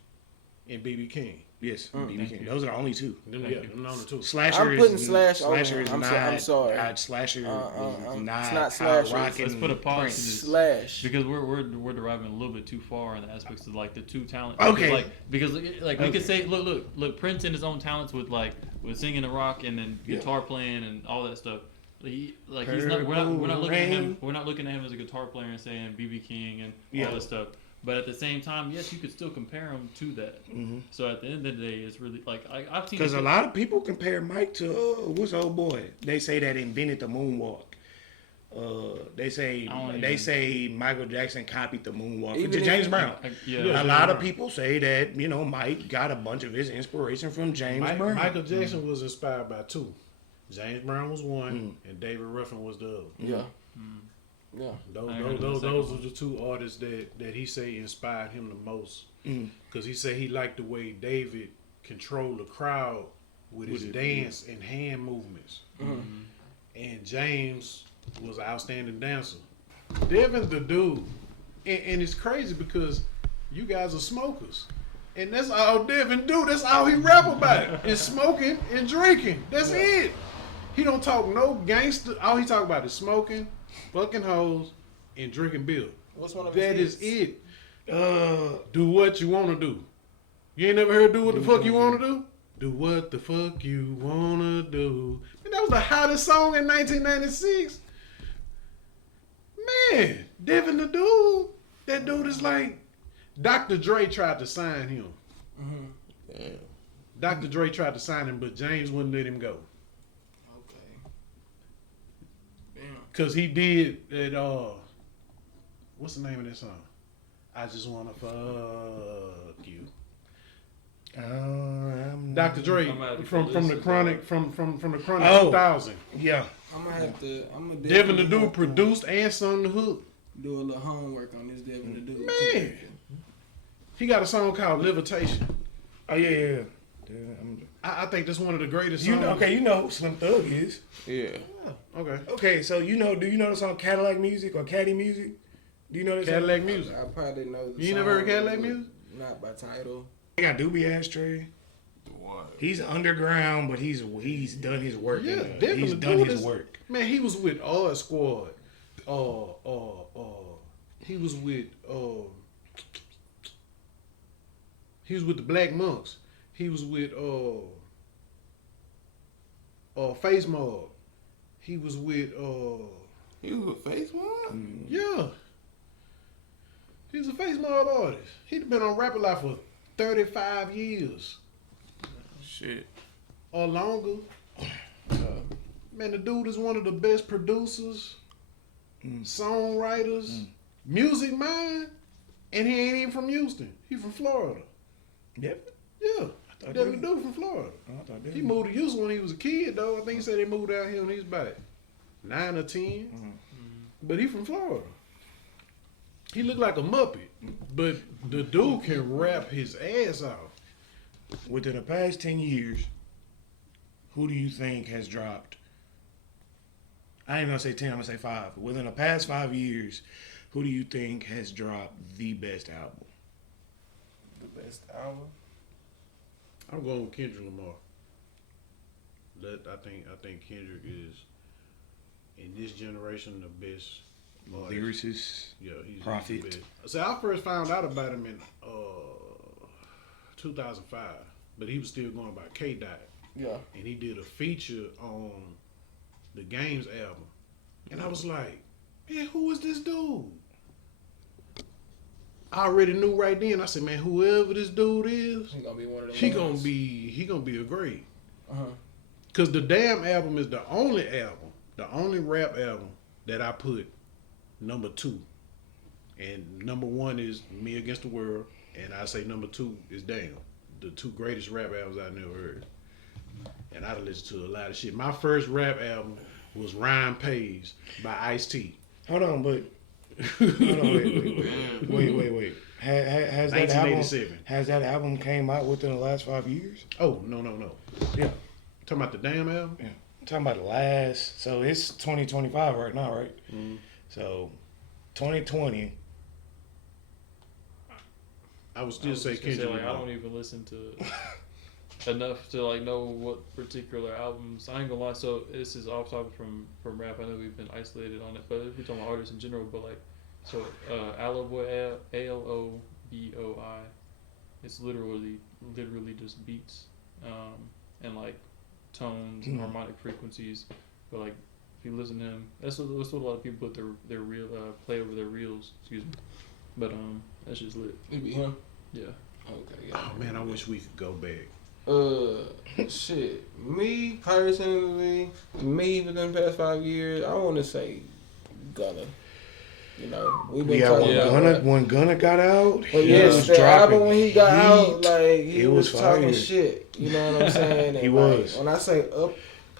and B.B. King. Yes, B.B. King. Those are the only two. Them, yeah, them only two. Slasher I'm putting is, Slash over Slasher him. is I'm not. so- I'm sorry. Slasher is it's not. not Slasher. rocking Let's put a pause to Prince. this. Slash. Because we're deriving a little bit too far in the aspects of like the two talents. Okay. Because we could say look Prince in his own talents with singing the rock and then guitar playing and all that stuff. He's not we're not looking at him as a guitar player and saying B.B. King and all that stuff. But at the same time, yes, you could still compare him to that. Mm-hmm. So at the end of the day, it's really like I've seen Because a lot of people compare Mike to what's old boy? They say that invented the moonwalk. They say Michael Jackson copied the moonwalk Even to if- James Brown. Yeah. A lot of people say that Mike got a bunch of his inspiration from James Brown. Michael Jackson was inspired by two. James Brown was one, and David Ruffin was the other. Yeah. Yeah. Those are the two artists that he say inspired him the most. Because he said he liked the way David controlled the crowd with his dance and hand movements. And James was an outstanding dancer. Devin's the dude. And it's crazy because you guys are smokers. And that's all Devin do. That's all he rap about. Is smoking and drinking. That's it. He don't talk no gangster. All he talk about is smoking, fucking hoes, and drinking beer. What's one of That his is hits? it. Do what you want to do. You ain't never heard do what the fuck you want to do? Do what the fuck you want to do. And that was the hottest song in 1996. Man, Devin the dude. That dude is like, Dr. Dre tried to sign him. Damn. Dr. Dre tried to sign him, but James wouldn't let him go. Okay. Damn. Cause he did that. What's the name of that song? I just wanna fuck you. Dr. Dre I'm gonna have to from the listen to Chronic from the Chronic Oh. 2000. Yeah. I'm gonna have to. Devin the dude produced and sung the hook. Do a little homework on this Devin the dude. Man. He got a song called Levitation. Oh yeah. I think that's one of the greatest You songs. know, okay, you know who Slim Thug is. Yeah. Okay. Okay, so do you know the song Cadillac Music or Caddy Music? Do you know this Cadillac Music. I probably know. The You ain't never heard song, Cadillac but Music? Not by title. He got Doobie Ashtray. What? He's underground, but he's done his work. Yeah, he's definitely done dude his is- work. Man, he was with Odd Squad. He was with he was with the Black Monks. He was with Face Mob. He was with He was a face one? yeah. He was a Face Mob artist. He'd been on Rap A Lot for 35 years Shit. or longer. Man, the dude is one of the best producers, songwriters, music mind, and he ain't even from Houston. He from Florida. Yep. Yeah, thought that he- dude from Florida. I thought that He moved to Houston when he was a kid, though. I think he said they moved out here when he was about 9 or 10. But he from Florida. He looked like a Muppet, but the dude can rap his ass off. Within the past 10 years, who do you think has dropped? I ain't gonna say 10, I'm gonna say 5. Within the past 5 years, who do you think has dropped the best album? The best album. I'm going with Kendrick Lamar. I think Kendrick is in this generation the best artist. Lyricist. Yeah, he's Prophet. the best. So I first found out about him in 2005, but he was still going by K Dot, Yeah. and he did a feature on the Games album, and I was like, man, who is this dude? I already knew right then. I said, man, whoever this dude is, He gonna be one of them. he gonna be a great. Uh-huh. Cause the damn album is the only rap album that I put number 2, and number 1 is Me Against the World, and I say number 2 is Damn, the 2 greatest rap albums I never heard. And I listened to a lot of shit. My first rap album was Rhyme Pays by Ice-T. Hold on, but wait. Has that album 1987. came out within the last 5 years? Oh no. Yeah. Talking about the Damn album? Yeah. I'm talking about the last. So it's 2025 right now, right? Mm-hmm. So 2020. I would still say just gonna Kendrick like, I Lamar. don't even listen to enough to like know what particular albums. I ain't gonna lie. So this is off topic from rap. I know we've been isolated on it, but if we're talking about artists in general, but like, so Aloboi, Aloboi, it's literally just beats, and like tones and harmonic frequencies. But like, if you listen to him, that's what a lot of people put their real play over their reels. Excuse me. But that's just lit. It be him. Yeah. Okay. Yeah. Oh man, I wish we could go back. Shit. Me personally, within the past 5 years, I want to say Gunna. You know, we've been talking about when Gunna got out, But he yes, was the dropping album when he got out, heat. like he It was was talking fire. shit. You know what I'm saying? He And, like, was. When I say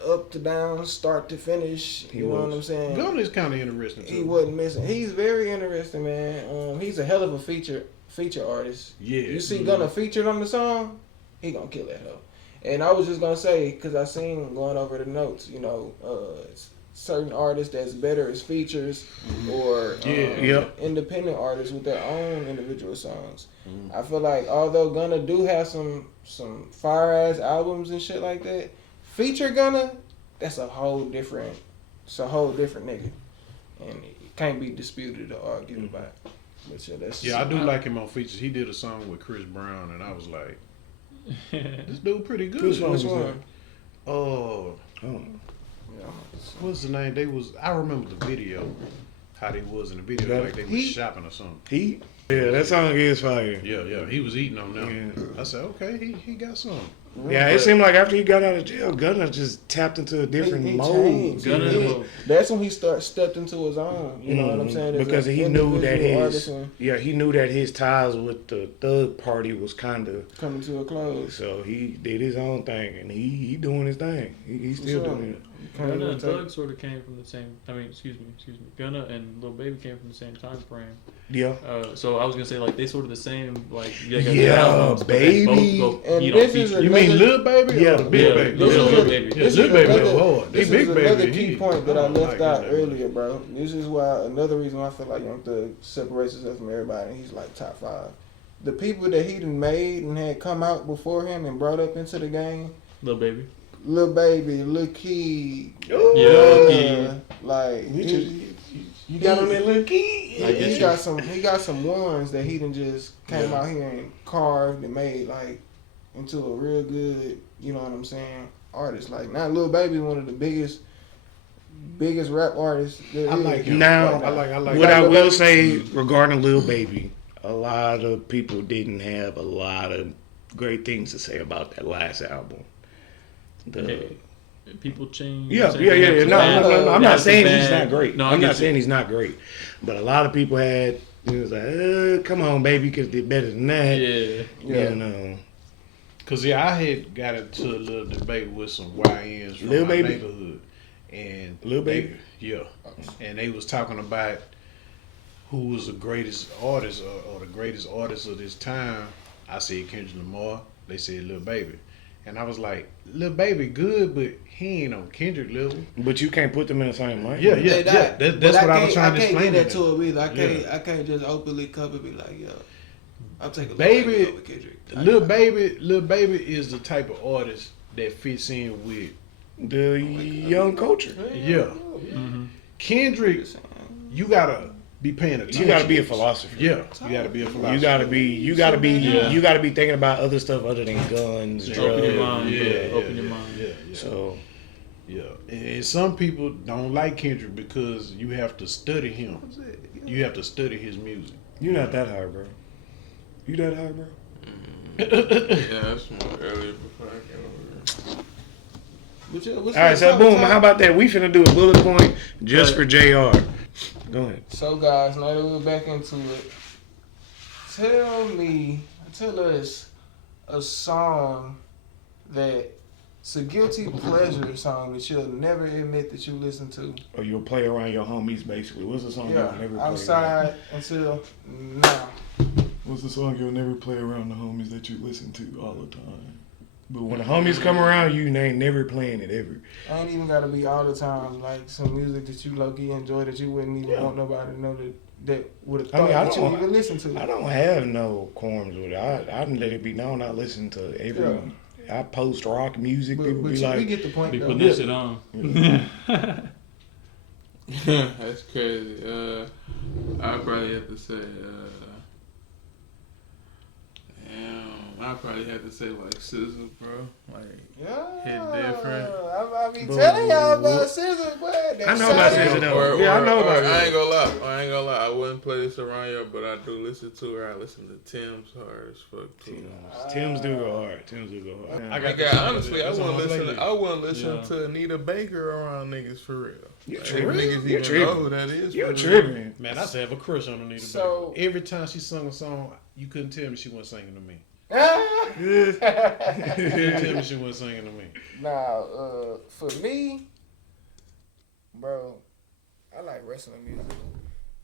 up to down, start to finish, He you know was. what I'm saying? Gunna is kind of interesting too. He wasn't missing. He's very interesting, man. He's a hell of a feature artist. Yeah. You see Gunna featured on the song, he gonna kill that hoe. And I was just gonna say, cause I seen going over the notes, certain artists that's better as features or independent artists with their own individual songs. I feel like although Gunna do have some fire ass albums and shit like that, feature Gunna, that's a whole different nigga, and it can't be disputed or argued about. But I do like him on features. He did a song with Chris Brown, and I was like, this dude pretty good. Which one? Oh. What's the name? I remember the video. How they was in the video, like they was shopping or something. Heat? Yeah, that song is fire. Yeah, he was eating on them. Yeah. I said, okay, he got some. Yeah, it seemed like after he got out of jail, Gunna just tapped into a different mode. That's when he stepped into his own. You know what I'm saying? Because he knew that he knew that his ties with the Thug Party was kind of coming to a close. So he did his own thing, and he doing his thing. He's still doing it. Gunna and Thug sort of came from the same. Excuse me. Gunna and Lil Baby came from the same time frame. Yeah. So I was gonna say like they sort of the same like. Baby. You mean Lil Baby? Yeah, or the Big Baby. Lil Baby. Lil Baby was hard. This Big is another Baby. key point that I left out earlier, bro. This is why another reason why I feel like Young Thug separates himself from everybody. He's like top 5. The people that he done made and had come out before him and brought up into the game. Lil Baby, Lil Key. Like you got on that Lil Key. He got some ones that he done just came out here and carved and made like into a real good, you know what I'm saying, artist. Like now Lil Baby one of the biggest rap artists. I like him. Now, I like what I will say regarding Lil Baby, a lot of people didn't have a lot of great things to say about that last album. People change. Yeah. No, I'm not saying he's not great. No, I'm not saying he's not great. But a lot of people it was like, come on, baby, because they're better than that. Yeah. You know. Because, I had got into a little debate with some YNs from Lil my Baby? neighborhood. And Lil Baby? And they was talking about who was the greatest artist or the greatest artist of this time. I said Kendrick Lamar. They said Lil Baby. And I was like, Lil Baby good, but he ain't on Kendrick level. But you can't put them in the same line. Yeah. That's what I was trying to explain. I can't get that to him either. I can't just openly come and be like, yo, I'll take a Baby over Kendrick. Lil Baby is the type of artist that fits in with the young culture. Yeah. Mm-hmm. Kendrick, you gotta be paying attention. You gotta be a philosopher. Yeah, you gotta be a philosopher. You gotta be thinking about other stuff other than guns, drugs. Open your mind. Open your mind. Yeah. So. Yeah, and some people don't like Kendrick because you have to study him. You have to study his music. You're not that high, bro. You that high, bro? Yeah, that's more earlier before I came over. All right, so boom. How about that? We finna do a bullet point just for JR. Go ahead. So guys, now that we're back into it, tell us a song it's a guilty pleasure song that you'll never admit that you listen to. Or you'll play around your homies, basically. What's the song you'll never play outside until now. What's the song you'll never play around the homies that you listen to all the time? But when the homies come around, you ain't never playing it ever. Ain't even gotta be all the time. Like some music that you low-key enjoy that you wouldn't even want nobody to know that would have thought that you even listen to. I don't have no qualms with it. I let it be known I listen to every... Yeah. I post rock music. People be like... We get the point, be though. putting this shit on. That's crazy. I probably have to say... I probably had to say like SZA, bro. Like hit different. I be telling y'all about SZA, boy. I know about SZA though. I know about it. I ain't gonna lie. I wouldn't play this around y'all, but I do listen to her. I listen to Tim's hard as fuck too. Tim's do go hard. Honestly, I wouldn't listen to Anita Baker around niggas for real. You like, tripping? Niggas You even tripping? know who that is. You tripping? Man, I used to have a crush on Anita So Baker. Every time she sung a song, you couldn't tell me she wasn't singing to me. you couldn't tell me she wasn't singing to me. Now, for me, bro, I like wrestling music.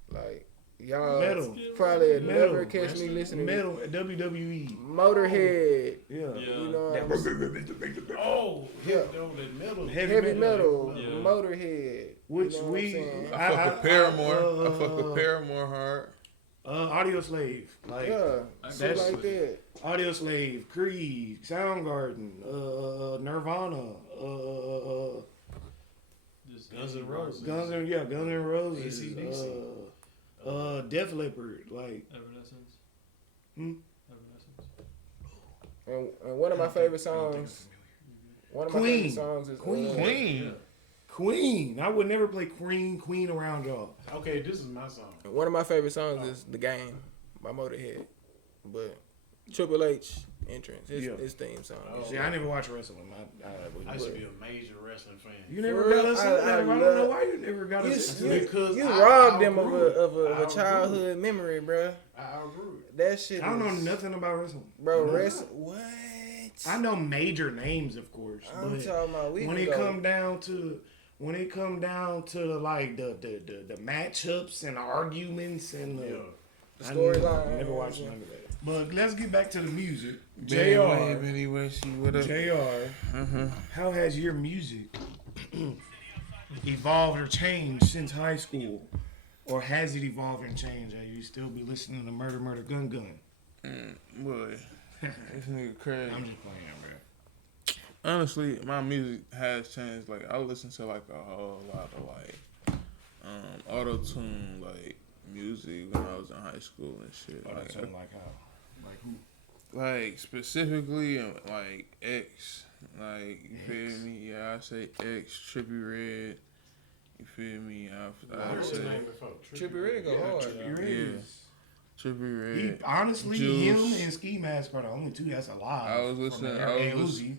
Like Y'all Metal. probably Metal. never catch me listening Metal WWE. Motorhead. Yeah. You know what I'm saying? Oh, Yeah. That metal. Heavy metal, Yeah. Motorhead. Which you know what I'm we- saying? I fuck with Paramore. I fuck with Paramore hard. Audio Slave. Like Yeah, That's shit that's- like that. Audio Slave, Creed, Soundgarden, Nirvana, Just Guns N' Roses. Guns N' Roses, AC/DC. Def Leppard, like Evanescence. Hmm? Evanescence. And one of my favorite songs. One of my Queen. favorite songs is Queen. Queen. I would never play Queen around y'all. Okay, this is my song. One of my favorite songs is "The Game" by Motorhead, but Triple H entrance, his theme song. Oh. See, I never watched wrestling. I used to be a major wrestling fan. You never For got real? us I in that. I don't love- know why you never got You, us in you, that. Because you I robbed them of outgrew it. I a outgrew childhood memory, bruh. I outgrew it. That shit. I don't know is- nothing about wrestling. bro. No. Wrestling. What? I know major names, of course, I'm but talking about. We when can it go. come down to like the matchups and arguments and Yeah. The I storyline. never watched none of that. But let's get back to the music. Anyway, JR, what up? JR, how has your music evolved or changed since high school? Or has it evolved and changed? Are you still be listening to Murder, Murder, Gun, Gun? Boy, this nigga crazy. I'm just playing, bro. Honestly, my music has changed. Like I listen to like a whole lot of like auto tune like music when I was in high school and shit. Something like how? Like who? Like specifically like X. Like you feel me? Yeah, I say X, Trippie Redd. You feel me? I I heard his say name before. Trippie Redd go hard. Trippie Redd yeah. is- Trippie He, Redd. honestly, Juice. him and Ski Mask are the only two that's alive. I was listening- From I the was Uzi.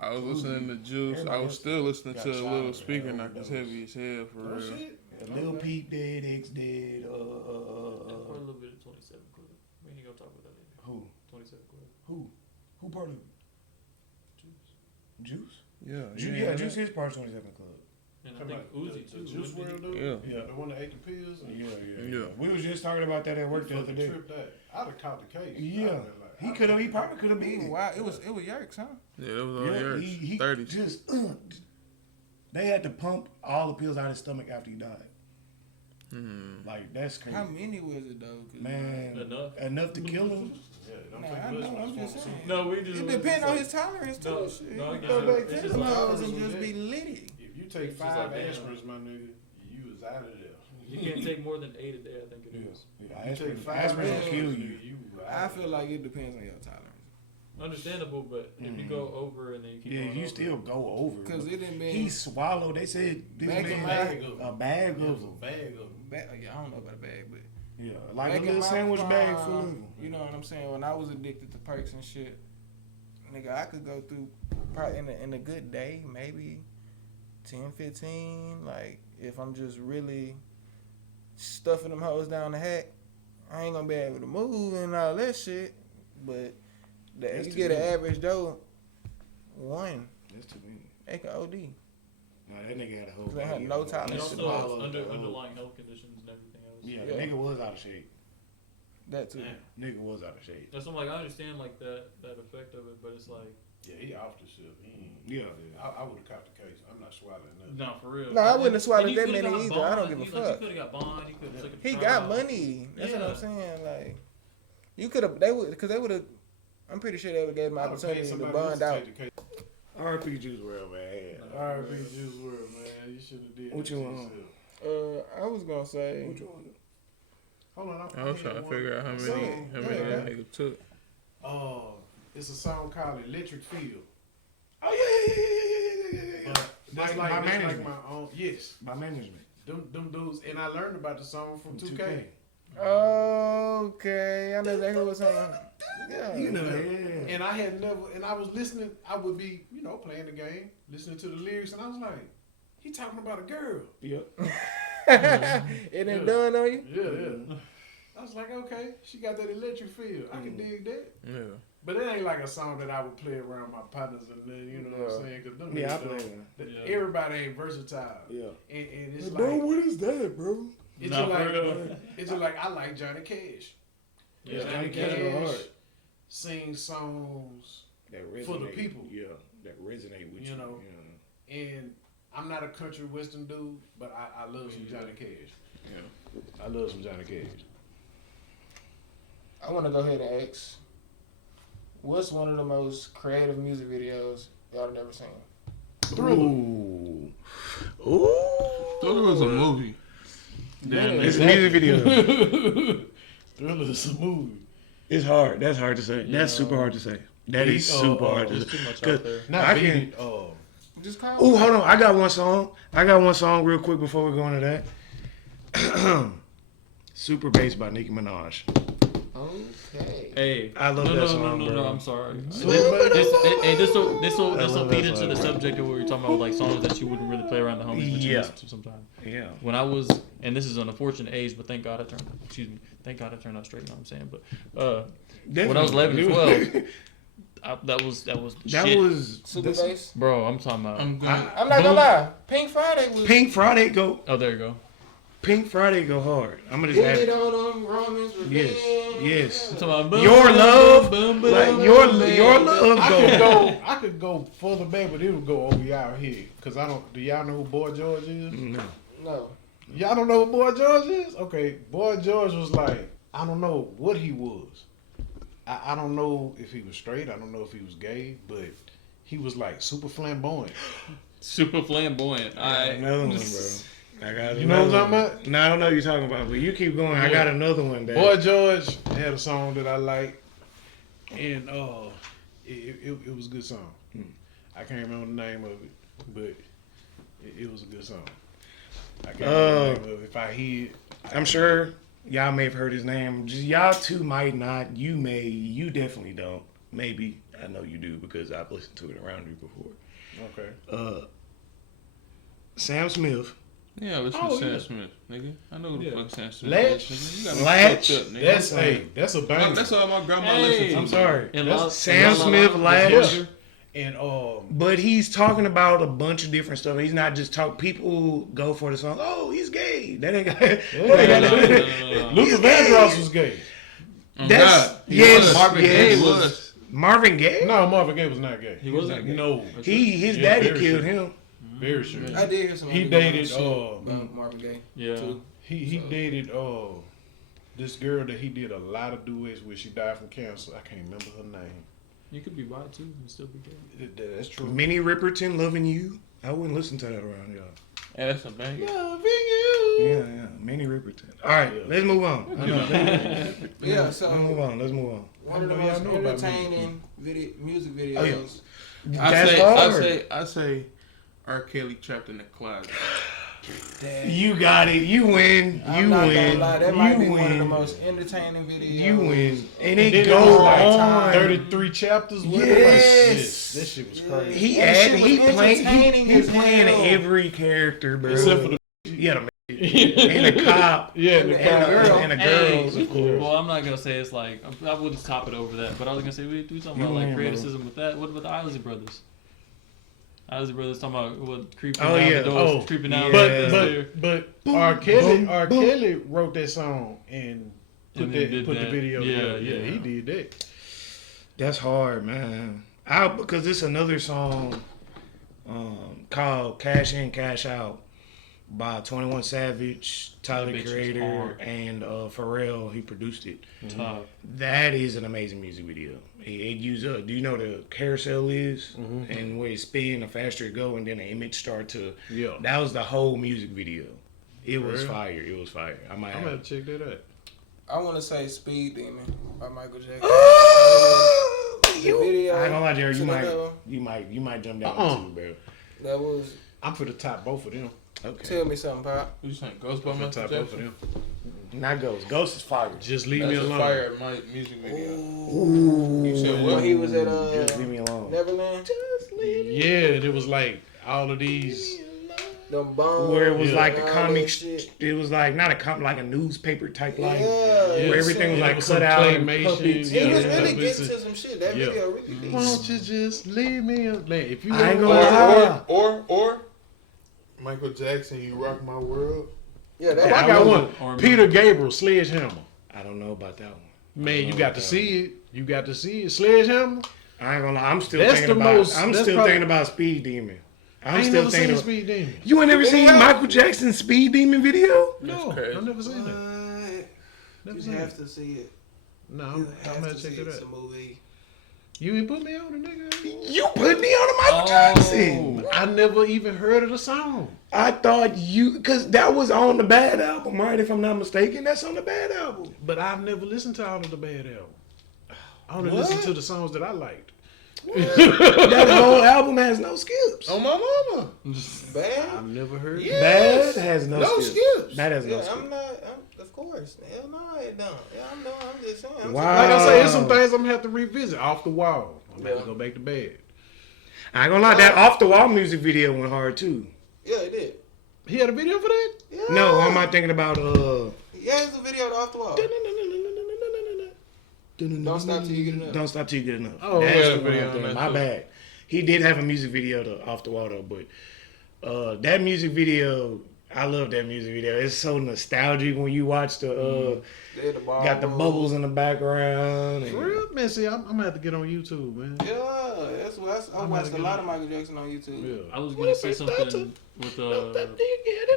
I was listening to Juice. I was still listening got to a shot little with speaker that knock that's overdose. heavy as hell for Oh, real. shit. Lil Peep dead, X dead. Or a little bit of 27 Club. We ain't gonna talk about that later. Who? 27 Club. Who part of it? Juice? Yeah, Yeah, Juice is part of 27 Club. And I Come think on, Uzi the too. Juice Wouldn't WRLD he? dude? Yeah. The one that ate the pills? And Yeah. We was just talking about that at work the other day. Tripped that. I'd have caught the case. Yeah. He probably could have been. Wow, it was yerks, huh? Yeah, that was all Yeah, yours. he 30s. just they had to pump all the pills out of his stomach after he died. Like that's crazy. How many was it though? 'Cause, Man, Enough. enough to kill him. Yeah, don't Nah, take I blood know, I'm spots just from saying. No, we just. It depends on his tolerance too. No, shit. no, I You get go it. back It's to just the like- laws it's and just just be like- litty. If you take It's just 5 like, damn. aspirins, my nigga, you was out of there. You can't take more than 8 a day, I think it is. Yeah, You take aspirin 5 will aspirins, kill nigga, you. you I feel like it depends on your tolerance. Understandable, but if you go over and then you keep Yeah, going you over, still go over. Cause it didn't He been swallowed. They said this Back in man my- a bag It of was a them. bag of them. yeah, I don't know about a bag, but Yeah, like a back in little my sandwich bag prime, full of them. You know what I'm saying? When I was addicted to perks and shit, nigga, I could go through probably in a good day, maybe 10, 15. Like if I'm just really stuffing them hoes down the hack, I ain't gonna be able to move and all that shit. But That's you too get an many. average dough, one, That's too many. they can OD. No, that nigga had a whole. They had bag no of them. tolerance and to also swallowed under the whole- underlying health conditions and everything else. Yeah, Yeah. the nigga was out of shape. That too. Nigga was out of shape. That's what I'm like. I understand like that effect of it, but it's like Yeah, he off the shit. Yeah. I would have caught the case. I'm not swallowing nothing. no, for real. No, I wouldn't have And swallowed he that coulda many got either. I don't bond, give a he, fuck. Like, he could have got bond. He could have took a He trial. got money. That's what I'm Yeah. saying. Like, you could have. They would, because they would have. I'm pretty sure they would have gave him I would've paid opportunity to somebody bond else to out. take the case. R.I.P. Juice WRLD, man. R.I.P. Juice WRLD, man. You should have did What that you shit want? yourself. I was gonna say. What you want? Hold on. I was trying to figure out how many Song. that nigga took. Oh, it's a song called Electric Field. Oh yeah. But that's By like management. my own. Yes, By management. them dudes, and I learned about the song from 2K. Okay, I know exactly what song. Yeah. You know, yeah. And I had never, and I was listening. I would be, playing the game, listening to the lyrics, and I was like, he talking about a girl. Yep. It didn't Yeah. dawn on you. Yeah. I was like, okay, she got that electric feel. I can dig that. Yeah. But it ain't like a song that I would play around my partners and then, you know what I'm saying? Because them Yeah, I niggas play don't- that. Yeah. everybody ain't versatile. Yeah. And it's Bro, like, what is that, bro? It's Nah, just for like real. it's just like I like Johnny Cash. Yeah. Johnny Cash go Cash hard. sings songs, That resonate, For the people. Yeah, that resonate with you. You know. and I'm not a country western dude, but I love some Johnny Cash. Yeah. I love some Johnny Cash. I want to go ahead and ask, what's one of the most creative music videos y'all have never seen? Ooh. Ooh. Thriller was a movie. Damn, It's a music video. Thriller is a movie. It's hard. That's hard to say. That's super hard to say. That is super hard to There's say. too much 'Cause out there. Not I Beat can. It. Just call Ooh, hold on. I got one song real quick before we go into that. Super Bass by Nicki Minaj. Okay. Hey, I love that song, bro. No, I'm sorry. Slim This will love feed that into the song. subject of what we were talking about, like songs that you wouldn't really play around the homies, but you Yeah. listen to sometimes. Yeah. When I was, and this is an unfortunate age, but thank God I turned out straight. You know what I'm saying? But when I was 11 or 12, that was the That shit. was Super bass. Bro, I'm talking about. I'm good. I'm not gonna lie. Pink Friday was. Pink Friday go. Oh, there you go. Pink Friday go hard. I'm gonna just Hit it add. on them Romans. Yes. Revenge. Yes. I'm talking about boom, Your boom, love, boom, boom, like boom, your boom. love I could go further back, but it would go over y'all here. Cause I don't. Do y'all know who Boy George is? No. No. Y'all don't know who Boy George is? Okay, Boy George was like, I don't know what he was. I don't know if he was straight. I don't know if he was gay, but he was like super flamboyant. Super flamboyant. Another one, bro. I got You know what I'm another talking one. about? No, I don't know what you're talking about, but you keep going. I Yeah. got another one. Dad. Boy George had a song that I like, and it was a good song. I can't remember the name of it, but it was a good song. I can't remember the name of it. If I hear it, I'm sure y'all may have heard his name. Just y'all two might not. You may. You definitely don't. Maybe. I know you do because I've listened to it around you before. okay. Sam Smith. Yeah, listen Oh, to Sam yeah. Smith, nigga. I know who the Yeah. fuck Sam Smith Latch. is, nigga. You got me Latch. fucked up, nigga. That's a banger. That's all my grandma Hey. listened to. I'm sorry. And That's La- Sam and La La Smith, La- Latch. Yeah. And But he's talking about a bunch of different stuff. He's not just talk. People go for the song. Oh, he's gay. That ain't got. that ain't got- Luther He's gay. Vandross was gay. That's God, he yes. was. Marvin Gaye yes. was- Marvin Gaye. No, Marvin Gaye was not gay. He wasn't gay. No, His Yeah, daddy very killed sure. him. very sure. I did hear some. He underground dated, shit about Marvin Gaye. Yeah. Too. He dated this girl that he did a lot of duets with. She died from cancer. I can't remember her name. You could be white too and still be gay. That's true. Minnie Riperton, loving you. I wouldn't listen to that around y'all. Yeah, that's a banger. Loving you. Yeah. Minnie Riperton. All right, Yeah. let's move on. I know. Yeah, Let's so move on. Let's move on. one of the I know y'all most know about entertaining music videos. Oh, yeah. I That's hard. say R. Kelly trapped in the closet. You got it. You win. I'm You not win. gonna lie, that You might be win. one of the most entertaining videos. You win. And And it then goes was like on. 33 chapters. With it. Like, Yes. that shit was crazy. He That add, shit he was playing entertaining he as playing hell. every character, bro. Except for the yeah, the and the cop yeah, And the the cop. girl. and the Hey, girls, of course. well, I'm not gonna say it's like I wouldn't top it over that, but I was gonna say we do something about You like win, bro. criticism with that. What about the Isley brothers? Isley brothers talking about what creeping Oh, down yeah. the doors, Oh, creeping down. yeah. the stair. But Boom, R. Kelly boom, R. boom. Kelly wrote that song and put And he did the that. video. Yeah, together. yeah. He did that. That's hard, man. Because it's another song called "Cash In, Cash Out" by 21 Savage, Tyler That bitch is Creator, hard. and Pharrell. He produced it. Top. That is an amazing music video. It uses do you know what a carousel is? Mm-hmm. And where it spin, the faster it go, and then the image start to. Yeah. That was the whole music video. It was Real? fire. It was fire. I might I'm have. gonna check that out. I want to say "Speed Demon" by Michael Jackson. You, video I ain't gonna lie, Jerry. to You the might, level. you might jump down too, bro. That was. I'm for the top both of them. Okay. Tell me something, Pop. What you saying? Ghost by I'm for the Michael top both of Jackson? them. Not Ghost. Ghost is fire. Just leave That's me a alone. fire my music video. Ooh. You said When what? he was at Just leave me alone. Neverland, Yeah, and it was like all of these. them bombs. Where it was Yeah. like the all comic, that shit. it was like not a comic, like a newspaper type, like Yeah, where everything was Yeah, like it was cut some out and claymation, puppets. He yeah. was really it's getting to some shit. That yeah. video really deep. Why don't you just leave me alone? If you I ain't don't gonna like- lie. Or Michael Jackson, "You Rock My World." Yeah, Oh, that I got one. Or- Peter Gabriel, Sledgehammer. I don't know about that one. Man, you got to see it. You got to see it. Sledgehammer. I ain't gonna lie. I'm still That's thinking the about. most- I'm that's still probably- thinking about Speed Demon. I I'm ain't still never seen thinking. Speed Demon. You ain't never seen Yeah. Michael Jackson's Speed Demon video? No, crazy. I've never seen that. What? Never You seen have it. to see it. No, You I'm have gonna to check see it It's out. a movie. You ain't put me on it, nigga. You put me on a Michael Oh. Jackson. I never even heard of the song. I thought because that was on the Bad album, right? If I'm not mistaken, that's on the Bad album. But I've never listened to all of the Bad album. I only listened to the songs that I liked. That whole album has no skips. On my mama. Bad? I've never heard. Yeah. Bad has no, No skips. skips. Bad has no Yeah, skips. I'm not. Of course. Hell no, it don't. Yeah, I know. I'm just saying. I'm Wow. Like I say, there's some things I'm gonna have to revisit off the wall. I'm gonna have to go back to bed. I ain't gonna lie, that Off the Wall music video went hard too. Yeah, it did. He had a video for that? Yeah. No, what am I thinking about? Yeah, it's a video of Off the Wall. Don't stop till you get enough. Don't stop till you get enough. Oh, That's yeah, the one video I'm on thinking. that My too. bad. He did have a music video to Off the Wall though, but that music video, I love that music video. It's so nostalgic when you watch the They the ball got the roll. bubbles in the background. And, For real? Man, see, I'm gonna have to get on YouTube, man. Yeah, that's what I watched a lot of Michael Jackson on YouTube. Yeah. I was gonna say something with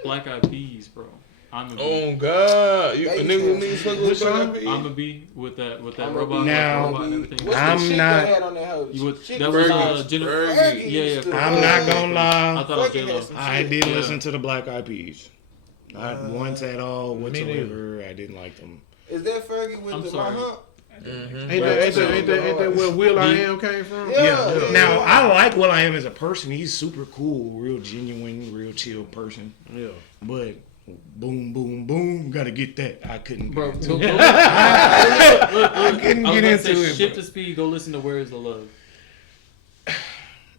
Black Eyed Peas, bro. I'm a Oh God, you They a used nigga to who needs fuck Which with song? Black I'm a be with that I'm robot, Now- robot and everything. What's I'm the shit not- they had on that hoe? You would, Shit that was Fergie. Jennifer. Fergie. Yeah. I'm not gonna lie. I thought it was Fergie J-Lo. had some I shit. did Yeah. listen to the Black Eyed Peas. Not once at all Me whatsoever. I didn't like them. Is that Fergie with I'm the sorry. my hump? Ain't that where Will I Am came from? Yeah. Now I like Will I Am as a person. He's super cool, real genuine, real chill person. Yeah. But boom, boom, boom, gotta get that. I couldn't. Bro, get go, into go, it. I couldn't I was get gonna into say, it. shift bro. to speed. Go listen to Where's the Love.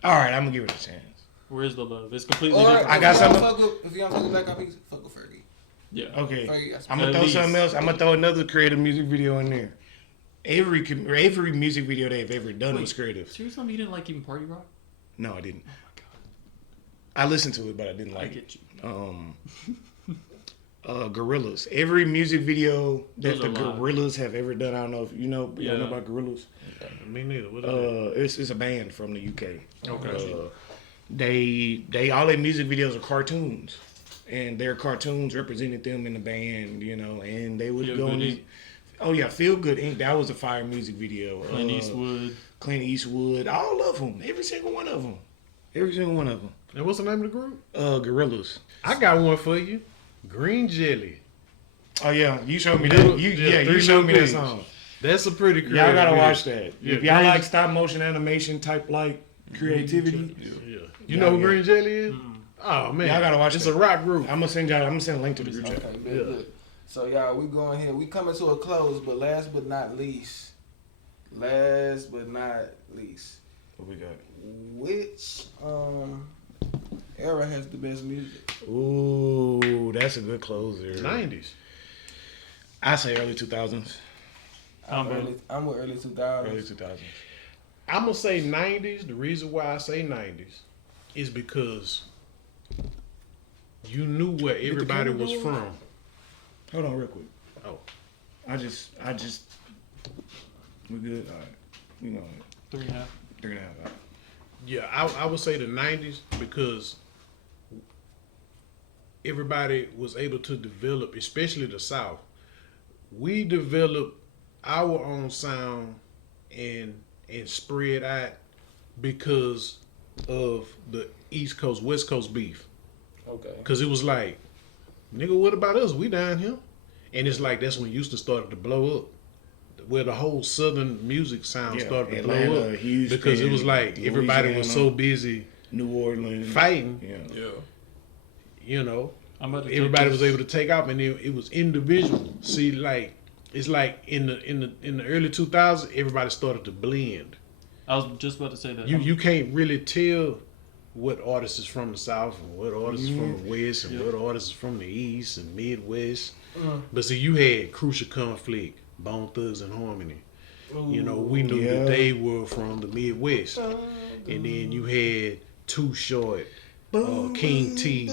All right, I'm gonna give it a chance. Where's the love? It's completely Or different. I got if you don't something- fuck with- If you don't fuck with Black Eyed Peas, fuck with Fergie. Yeah. Okay, Fergie got some I'm gonna At throw least. something else. I'm gonna throw another creative music video in there. Every music video they've ever done was creative. So you telling me you didn't like even Party Rock? No, I didn't. I listened to it, but I didn't I like it. get you. Gorillas. Every music video that Those the are live. Gorillas have ever done. I don't know if you know. You Yeah. know about Gorillas? Me neither. What is It's a band from the UK. Okay. They all their music videos are cartoons, and their cartoons represented them in the band. You know, and they would Feel go Good in these. Inc. Oh yeah, Feel Good Inc. That was a fire music video. Clint Eastwood. Clint Eastwood, all of them, every single one of them, every single one of them. And what's the name of the group? Gorillas. I got one for you. Green Jelly. Oh yeah, you showed me that. You Three showed me that Little song. That's a pretty creative. Y'all gotta video. watch that. Yeah, If y'all Green- like stop motion animation type like creativity, Yeah. You know who Yeah. Green Jelly is? Oh man, Y'all gotta watch It's that. a rock group. I'm gonna send a link to the group chat. Okay, good, Yeah. good. So y'all, we going here. We coming to a close, but last but not least, what we got? which era has the best music? Ooh, that's a good closer. 90s. I say early 2000s. I'm with early 2000s. Early 2000s. I'm gonna say 90s. The reason why I say 90s is because you knew where everybody camera was roll? from. Hold on, real quick. Oh. I just. We good. All right. We going 3.5. 3.5. Yeah, I would say the 90s because everybody was able to develop, especially the South. We developed our own sound and spread out because of the East Coast, West Coast beef. Okay. Because it was like, nigga, what about us? We down here. And it's like that's when Houston started to blow up. Where the whole Southern music sound Yeah, started to Atlanta, blow up. Houston, Because it was like everybody was so Louisiana. busy New Orleans. fighting, Yeah. Yeah. you know. I'm about to Everybody take was this- able to take off, and it was individual. See, like it's like in the early 2000s, everybody started to blend. I was just about to say that. You can't really tell what artist is from the South and what artist is from the West and what artist is from the East and Midwest. But see, you had Crucial Conflict, Bone Thugs and Harmony. You know, we knew Yeah. that they were from the Midwest, and then you had Too Short, King T,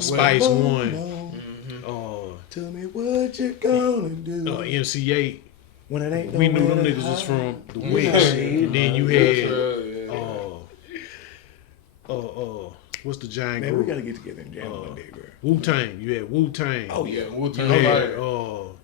Spice One. Tell me what you gonna do MC8. when it ain't. We no knew them winter niggas was high. from the West, and then you had what's the giant Man, we group? gotta get together and jam one day, bro. Wu Tang. You had Wu Tang. Oh yeah, Wu You Tang. had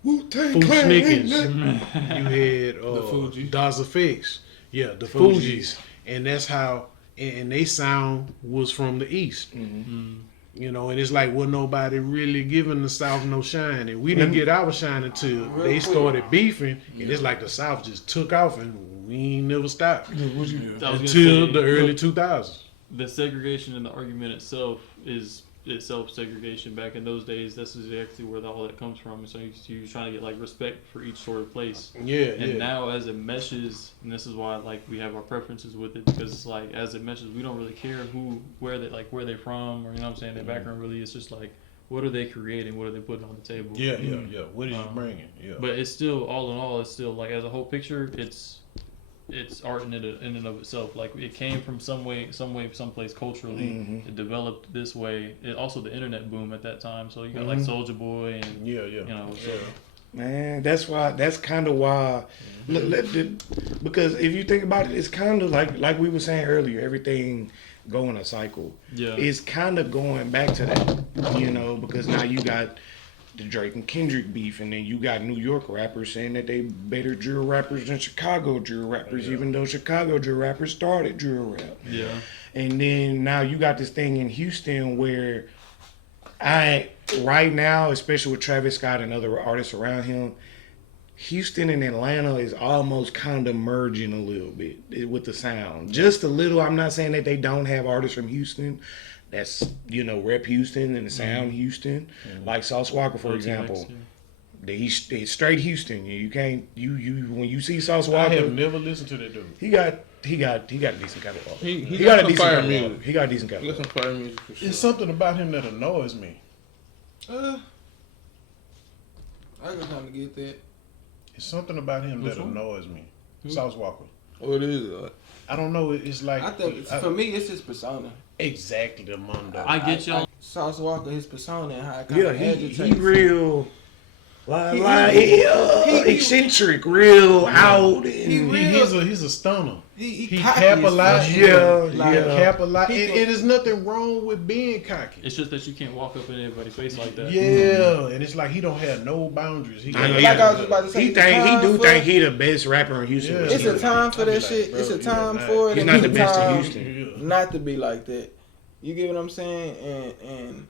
Wu-Tang Food Clan ain't Snickers. nothing. You had The Fugees. Daza Fix. Yeah, the Fugees. Fugees. And that's how, and they sound was from the East. You know, and it's like, well, nobody really giving the South no shine. And we didn't get our shine until they started beefing. And it's like the South just took off and we ain't never stopped. I was gonna Until say, the early 2000s. the segregation in the argument itself is itself segregation. Back in those days, that's exactly where all that comes from. So you're trying to get like respect for each sort of place. Yeah, And yeah. now as it meshes, and this is why like we have our preferences with it, because it's like as it meshes, we don't really care where they're from, or you know what I'm saying, their background. Really, it's just like what are they creating, what are they putting on the table. Yeah. What is you bringing? Yeah. But it's still, all in all, it's still like as a whole picture, it's art in and of itself. Like it came from someplace culturally. It developed this way. It also the internet boom at that time. So you got like Soulja Boy and Yeah. you know. So Man, that's kind of why. Because if you think about it, it's kind of like we were saying earlier. Everything go in a cycle. yeah, It's kind of going back to that, you know, because now you got the Drake and Kendrick beef, and then you got New York rappers saying that they better drill rappers than Chicago drill rappers, even though Chicago drill rappers started drill rap. yeah. And then now you got this thing in Houston where right now, especially with Travis Scott and other artists around him, Houston and Atlanta is almost kind of merging a little bit with the sound. Just a little. I'm not saying that they don't have artists from Houston that's, you know, rep Houston and the sound Houston. Like Sauce Walker, for example. He's straight Houston. You can't when you see Sauce I Walker, have never listened to that dude. he got a decent catalog. He got a some decent fire catalog. music. He got a decent He got catalog. some fire music for sure. It's something about him that annoys me. I got time to get that. It's something about him Which that one? annoys me. Sauce Walker. Oh, it is. I don't know. It's like I think for me, it's his persona. exactly the Mondo. I get y'all. Sauce Walker, his persona, and how it kind Yeah, of he agitates. real he- eccentric, real out. he And, real- He's a stunner. He He cocky cap as a lot. fuck. Yeah, He yeah. cap a lot. He And can- there's nothing wrong with being cocky. It's just that you can't walk up in everybody's face like that. Yeah, and it's like he don't have no boundaries. He I know, got- Like I was just about to say, he it's a time do for- think he the best rapper in Houston. Yeah. It's a time for I be that like, shit. bro, It's a you time not- for it. He's and not it's the a best in time Houston. not to be like that. You get what I'm saying? And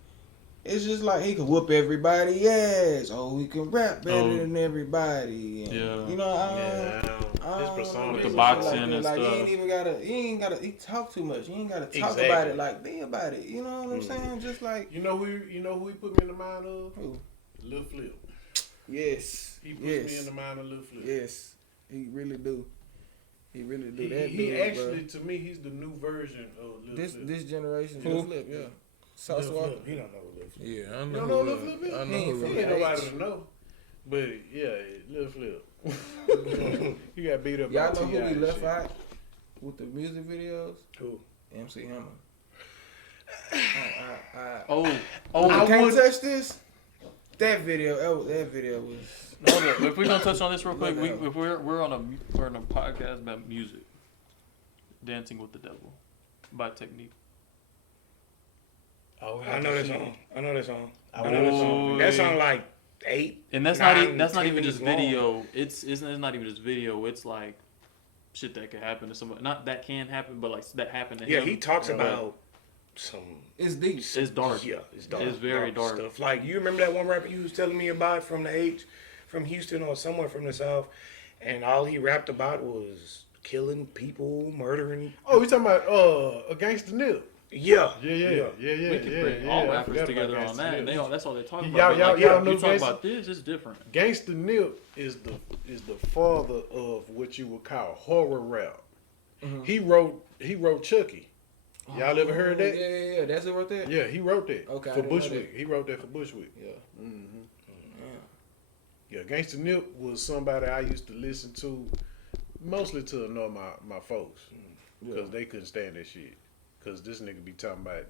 it's just like he can whoop everybody ass. Oh, he can rap better Oh. than everybody. And, Yeah. you know, His persona With is the a boxing flaw. and like, stuff. He ain't gotta. He talk too much. You ain't gotta talk Exactly. about it. Like be about it. You know what I'm saying? Just like You know who he put me in the mind of? who? Lil Flip. Yes. He puts me in the mind of Lil Flip. Yes. He really do. He really do. That He dude, actually, to me, he's the new version of Lil Flip. this generation Who? Lil Flip. Yeah. Sauce Lil Walker. Flip. He don't know Lil Flip. Yeah, I You know. don't know Lil Flip? I He know. ain't who from He Lil ain't that. nobody to know. But yeah, Lil Flip. He got beat up by Y'all know T.I. who we and left shit. out with the music videos? Who? MC Hammer. Oh, I can't touch this. That video was. hold up. If we're gonna touch on this real quick, if we're on a podcast about music, "Dancing with the Devil" by Technique. Oh, I know that song. I know that song. I I know that song. That Boy. song like 8. And that's nine, not 10 even just minutes long. video. It's not even just video. It's like shit that could happen to somebody. Not that can happen, but like that happened to Yeah, him. he talks But about some. It's deep. It's dark. Yeah, it's dark. It's very dark. stuff. Like you remember that one rapper you was telling me about from from Houston or somewhere from the South, and all he rapped about was killing people, murdering. Oh, we talking about a Gangsta Nip. Yeah, Yeah. We can bring all rappers together on that. And that's all they're talking Y'all- about. y'all- But y'all like, know you talk Gangsta- about this, it's different. Gangsta Nip is the father of what you would call horror rap. He wrote Chucky. Y'all ever heard that? Yeah. That's it right there. Yeah, he wrote that Okay, I for didn't know Bushwick. He wrote that for Bushwick. Yeah. Yeah, Gangsta Nip was somebody I used to listen to, mostly to annoy my folks, because they couldn't stand that shit. Because this nigga be talking about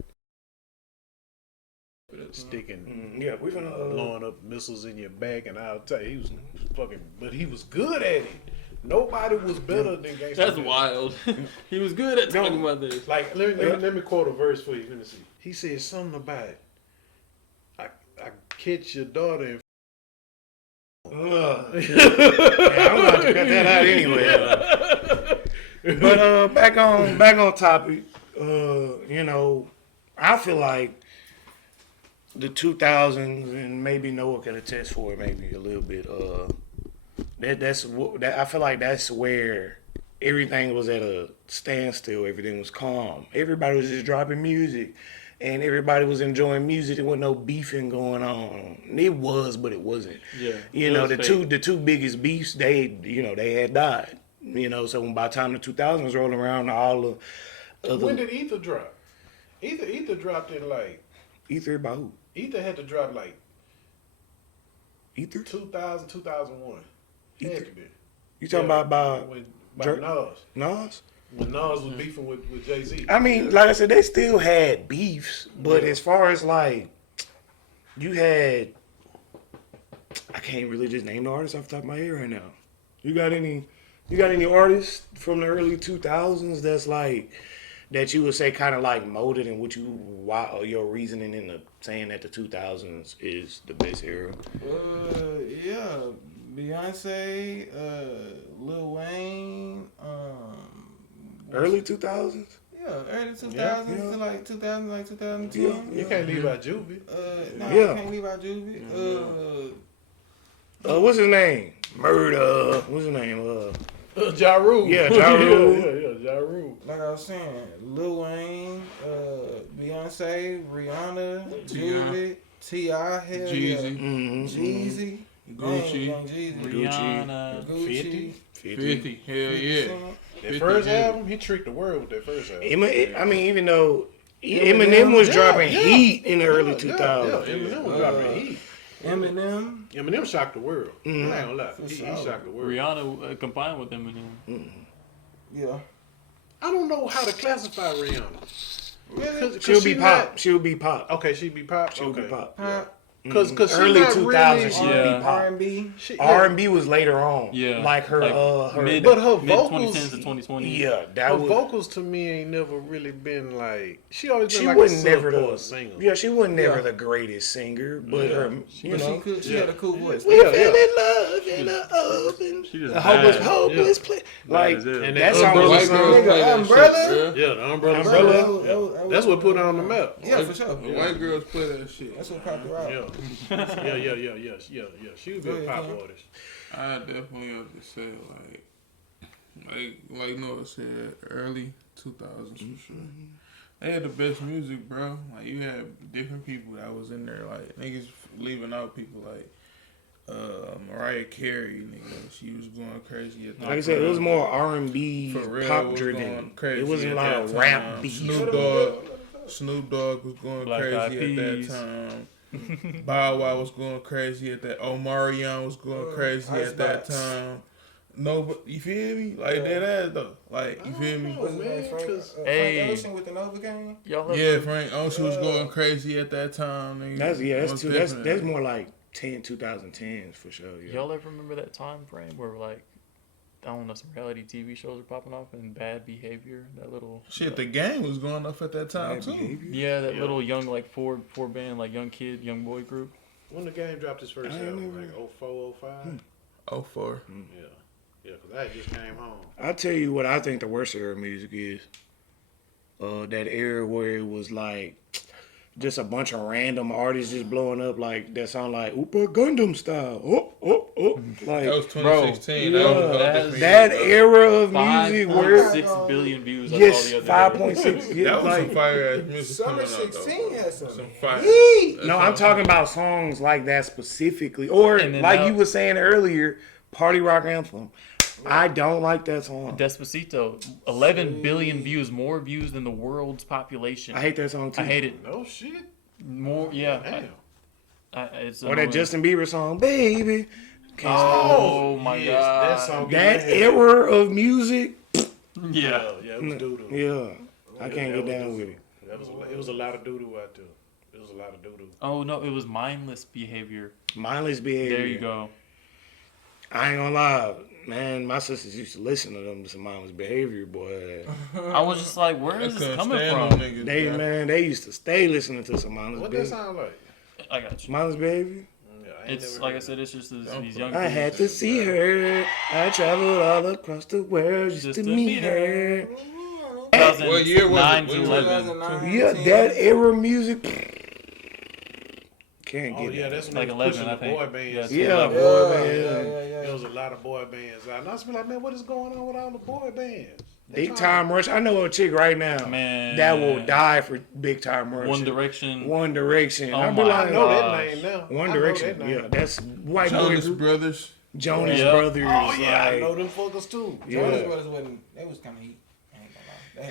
sticking, Yeah, we finna. blowing up missiles in your back, and I'll tell you, he was fucking, but he was good at it. Nobody was better than Gangsta. That's Jay. wild. He was good at talking about this. Like, let me quote a verse for you. Let me see. He said something about, I catch your daughter and Yeah, I'm about to cut that out anyway. But back on topic. You know, I feel like the 2000s, and maybe Noah can attest for it, maybe a little bit. I feel like that's where everything was at a standstill. Everything was calm. Everybody was just dropping music, and everybody was enjoying music. There wasn't no beefing going on. It was, but it wasn't. Yeah. You know, the two biggest beefs, they had died. You know, so by the time the 2000s rolled around, all the other when did Ether drop? Ether dropped in like Ether about who? Ether had to drop like Ether? 2000, 2001. Ether? Had to be. You talking about by Nas? Nas? When Nas was beefing with Jay-Z. I mean, like I said, they still had beefs, but as far as like, you had, I can't really just name the artists off the top of my head right now. You got any artists from the early 2000s that's like, that you would say kind of like molded in what your reasoning in saying that the 2000s is the best era? Yeah, Beyonce, Lil Wayne, Early 2000s? yeah, early 2000s Yeah. to like 2000, like 2010. Yeah. You can't leave out Juvie. No, Yeah. I can't leave out Juvie. What's his name? Murder. What's his name? Ja Rule. Yeah, Ja Rule. Ja Rule. Like I was saying, Lil Wayne, Beyonce, Rihanna, Juvie, T.I., hell Jeezy. Mm-hmm. Jeezy, Gucci. Gang, Jeezy, Rihanna. Gucci, 50. Hell yeah. That 50, first yeah. album, he tricked the world with that first album. I mean, even though Eminem was dropping yeah. heat in the early Yeah, 2000s. Eminem was dropping heat. Eminem. Eminem shocked the world. Mhm. I ain't gonna lie. He shocked the world. Rihanna combined with Eminem. Yeah. I don't know how to classify Rihanna. Really? She'll be pop. She'll be pop. Okay, she be pop. She'll Okay. be pop. Pop, Cause Early she not 2000s, really, she Yeah. be pop. R&B. R&B was later on. Yeah. Like her, her. mid, but her mid vocals- 2010s to 2020. Yeah, that her was. vocals to me ain't never really been like. She always been She like wasn't a never subpar the singer. Yeah, she wasn't never Yeah. the greatest singer, but her, you But know. she had a cool voice. We Yeah, fell yeah. in love in the oven. She just The hopeless, bad. hopeless play. Like as hell. And that that song Umbrella was a song- song. Nigga, play that Umbrella? shit, Yeah, the Umbrella. Umbrella. Yeah. That's what put her on the map. Yeah, for sure. The white girls play that shit. That's what popped her out. Yeah. She would be a pop artist. I definitely have to say like Noah said, early 2000s for sure. They had the best music, bro. Like you had different people that was in there. Like niggas leaving out people like Mariah Carey, nigga. She was going crazy at that. Like I said, it was more R&B, For real, pop was driven. going crazy It wasn't a at lot that of time. rap beats. Snoop Dogg was going Black Eyed crazy at that Peas. time. Bow Wow was going crazy at that. Omarion was going crazy at that Icebox. time. No, but you feel me? Like that ass though. Like you feel me? Was it Man, like Frank, 'cause- Hey. Frank Ocean with the Nova Gang? Y'all ever, Yeah, Frank Ocean was going crazy at that time. Nigga. That's Most that's definitely. more like 2010s for sure. Yeah. y'all ever remember that time frame where like I don't know, some reality TV shows are popping off and Bad Behavior, that little Shit, the game was going up at that time Bad too. behavior. yeah, that little young like four band like young kid, young boy group. When the game dropped his first I ain't album, never- like 04, 05. 04. Yeah, because I just came home. I'll tell you what I think the worst era of music is. That era where it was like just a bunch of random artists just blowing up like that sound like Oopa Gundam style. Like That was 2016. Bro, that was a whole that's- different that year, bro. era of music where 5.6 billion views. I yes, saw the other 5.6. That Yeah, was like, some fire ass music Summer coming out, 16 though. had some. Some fire. no, I'm talking about songs like that specifically, or And then like now- you were saying earlier, Party Rock Anthem. I don't like that song. Despacito, 11 billion views, more views than the world's population. I hate that song too. I hate it No shit. more. Yeah, Damn. it's Or that annoying. Justin Bieber song, Baby. Can't Oh my yes, god, that song. That era of music, yeah. Yeah, it was doo doo. yeah, I can't get down with it. It was a lot of doo doo out there. It was a lot of doo-doo. Oh no, it was mindless behavior. Mindless behavior. There you go. I ain't gonna lie, man. My sisters used to listen to them some mindless behavior, boy. I was just like, where is this coming from? Niggas, They used to stay listening to some mindless What that behavior. sound like? I got you. Mindless behavior. Yeah, I ain't It's never like I heard said, it's just these Don't young. I kids. had to see her. I traveled all across the world just to meet her. What year was 2009 it? to What 11. 2009, Yeah, 10. that era music. Can't Oh get yeah, it. that's when Like they was 11, pushing I the think. boy bands. Yes. Yeah, Yeah, boy, yeah, man. yeah. There was a lot of boy bands out. And I was like, man, what is going on with all the boy bands? They Big trying Time Rush. I know a chick right now Man. that will die for Big Time Rush. One Direction. One Direction. Oh I'll be my I like, know gosh. that name now. One I know Direction. that name. Yeah, that's white boy Jonas group. Brothers. Jonas Yeah. Brothers. Oh yeah, I like, know them fuckers too. Yeah. Jonas Brothers wasn't. They was kind of heat. I ain't gonna lie. They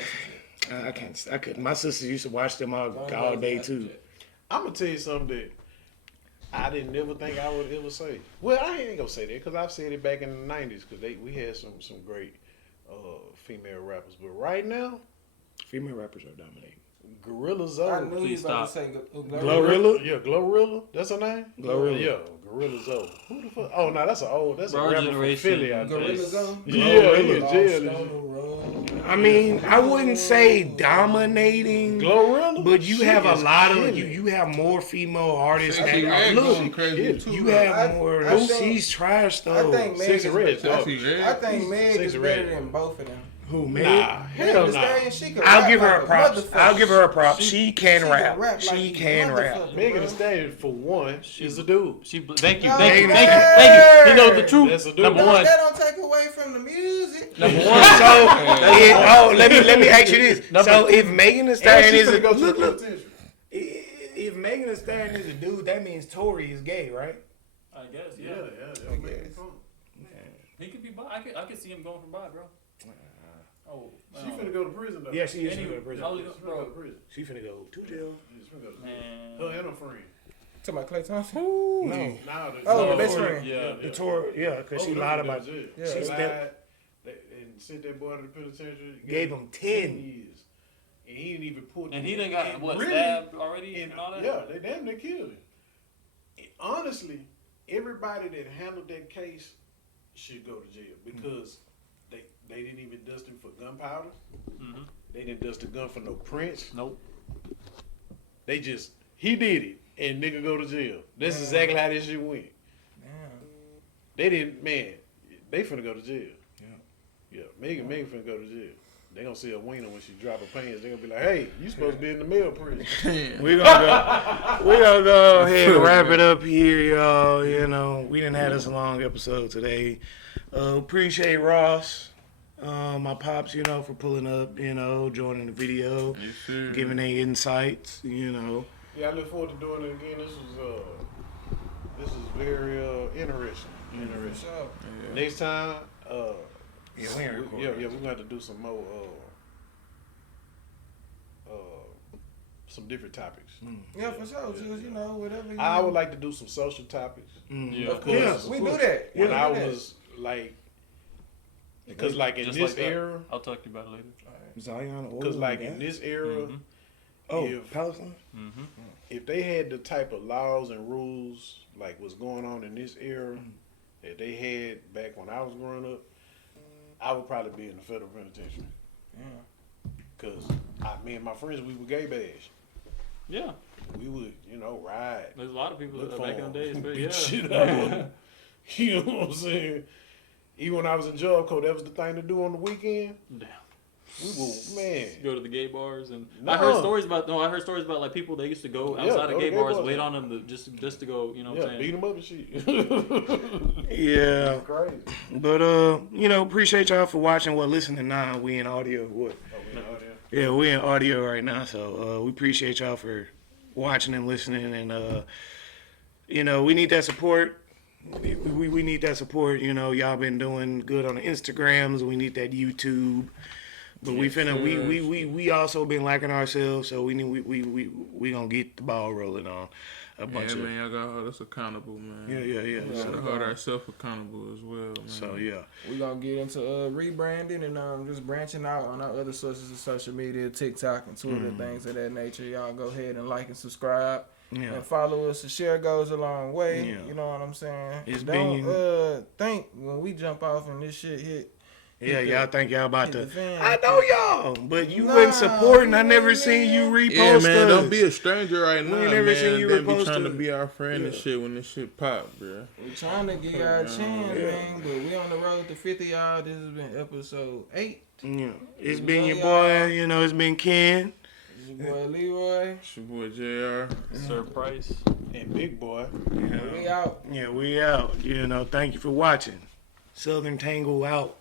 had some shit. I couldn't. My sisters used to watch them all Jonas day Brothers had some too. shit. I'm gonna tell you something that I didn't never think I would ever say. Well, I ain't gonna say that because I've said it back in the '90s because we had some great female rappers, but right now, Female rappers are dominating. Gorilla I Zoe. knew you Please about stop. to say Glorilla? Yeah, Glorilla. That's her name. Glorilla. Yeah, Gorilla Zoe. Who the fuck? Oh no, that's a Our rapper generation. from Philly. I think. Gorilla Zone. Yeah, Glorilla. yeah, Lost jail. on the road. I mean, I wouldn't say dominating, Glorilla. but you She have a is lot of killing you it. have more female artists. Sexy that Red look, going crazy yeah. too. you though. have I- more. I think- She's trash I though. think Meg Sexy is Red. Sexy garbage. Red. I think Meg Sexy is Red. better than both of them. Who, Meg? Nah, Meg hell Thee no. Stallion, she could I'll rap give her like a props. motherfucker. I'll give her a prop. She She can can rap. rap She like can rap. motherfucker. Megan Thee Stallion, for one, is a dude. Thank you, No, thank you, man. thank you, thank you. He knows the truth. That's a dude. Number one. That don't take away from the music. Number one. So, let me ask you this. Number- So, if Megan Thee And Stallion she's is a gonna go to look, the look, penitentiary. if Megan Thee Stallion is a dude, that means Tory is gay, right? I guess, Yeah, yeah. yeah, yeah. guess. He could be bi. I could see him going from bi, bro. Oh, She finna go to prison though. Yeah, she is Anyway, finna go to prison. I was- She finna go to prison. She finna go to jail. She's finna go to prison. man. Her and her friend. To my Clay Thompson. No, Nah, Oh, No, the best Tory- friend. Yeah. the Tory, yeah, because she lied about. it. Yeah. She She's lied and sent that boy to the penitentiary. Gave him 10. years, and he didn't even put. And he done got what really- stabbed already And, and all that. yeah, they damn near killed him. And honestly, everybody that handled that case should go to jail because they didn't even dust him for gunpowder. Mhm. They didn't dust the gun for no prints. Nope. They just he did it and nigga go to jail. That's exactly how this shit went. They didn't, man. They finna go to jail. Yeah. Megan finna go to jail. They gonna see a wiener when she drop her pants. They gonna be like, "Hey, you supposed to be in the male prison." We're gonna go ahead and wrap it up here, y'all. You know, we didn't have this a long episode today. Appreciate Ross, my pops, you know, for pulling up, you know, joining the video, Yes, sir. giving their insights, you know. Yeah, I look forward to doing it again. This is very interesting. Interesting. Yeah. Next time, Yeah, we ain't recording. we're gonna have to do some more, some different topics. Yeah, for sure. Just, you know, whatever. You I would like to do some social topics. Yeah. Of course. We do that. When We I do that. was like, because like in Just this like that. era, I'll talk to you about it later. Zion, because like in this era, oh, if- Palestine. Mm-hmm. if they had the type of laws and rules like what's going on in this era that they had back when I was growing up, I would probably be in the federal penitentiary. Cause me and my friends, we would gay bash. Yeah. We would, you know, ride. There's a lot of people Look that for back in the days, but beat yeah. shit out of 'em. You know what I'm saying? Even when I was in job code, that was the thing to do on the weekend. Damn. We will, man. Go to the gay bars and No. I heard stories about like people they used to go Yeah, outside go of to gay gay bars, bars. wait on them to just to go, you know what Yeah, I'm beat saying? them up and shit. Yeah, Crazy. but you know, appreciate y'all for watching. What listening now? We in audio. What? Yeah, we in audio right now, so we appreciate y'all for watching and listening, and you know, we need that support. We need that support. You know, y'all been doing good on the Instagrams. We need that YouTube, but we also been lacking ourselves, so we gonna get the ball rolling on. a bunch Yeah, of. man, y'all gotta hold us accountable, man. Yeah. We gotta hold ourselves accountable as well, man. So yeah. We gonna get into rebranding and just branching out on our other sources of social media, TikTok and Twitter, things of that nature. Y'all go ahead and like and subscribe. Yeah. And follow us. The share goes a long way. Yeah. You know what I'm saying? It's Don't been- think when we jump off and this shit hit. Yeah, hit y'all the- think y'all about hit to. the fan. I know y'all, but you Nah, wasn't supporting. I never man. seen you repost Yeah, man, us. don't be a stranger right We now, ain't never man. seen you Don't be repost trying to us. be our friend and Yeah. shit when this shit pop, bro. We trying to give y'all a chance, man. But we on the road to 50, y'all. This has been episode 8. Yeah. It's We been love your y'all. boy, you know, it's been Ken. This your boy Leroy. It's your boy JR. Sir Price. And big boy. We out. Yeah, we out. You know, thank you for watching. Southern Tangle out.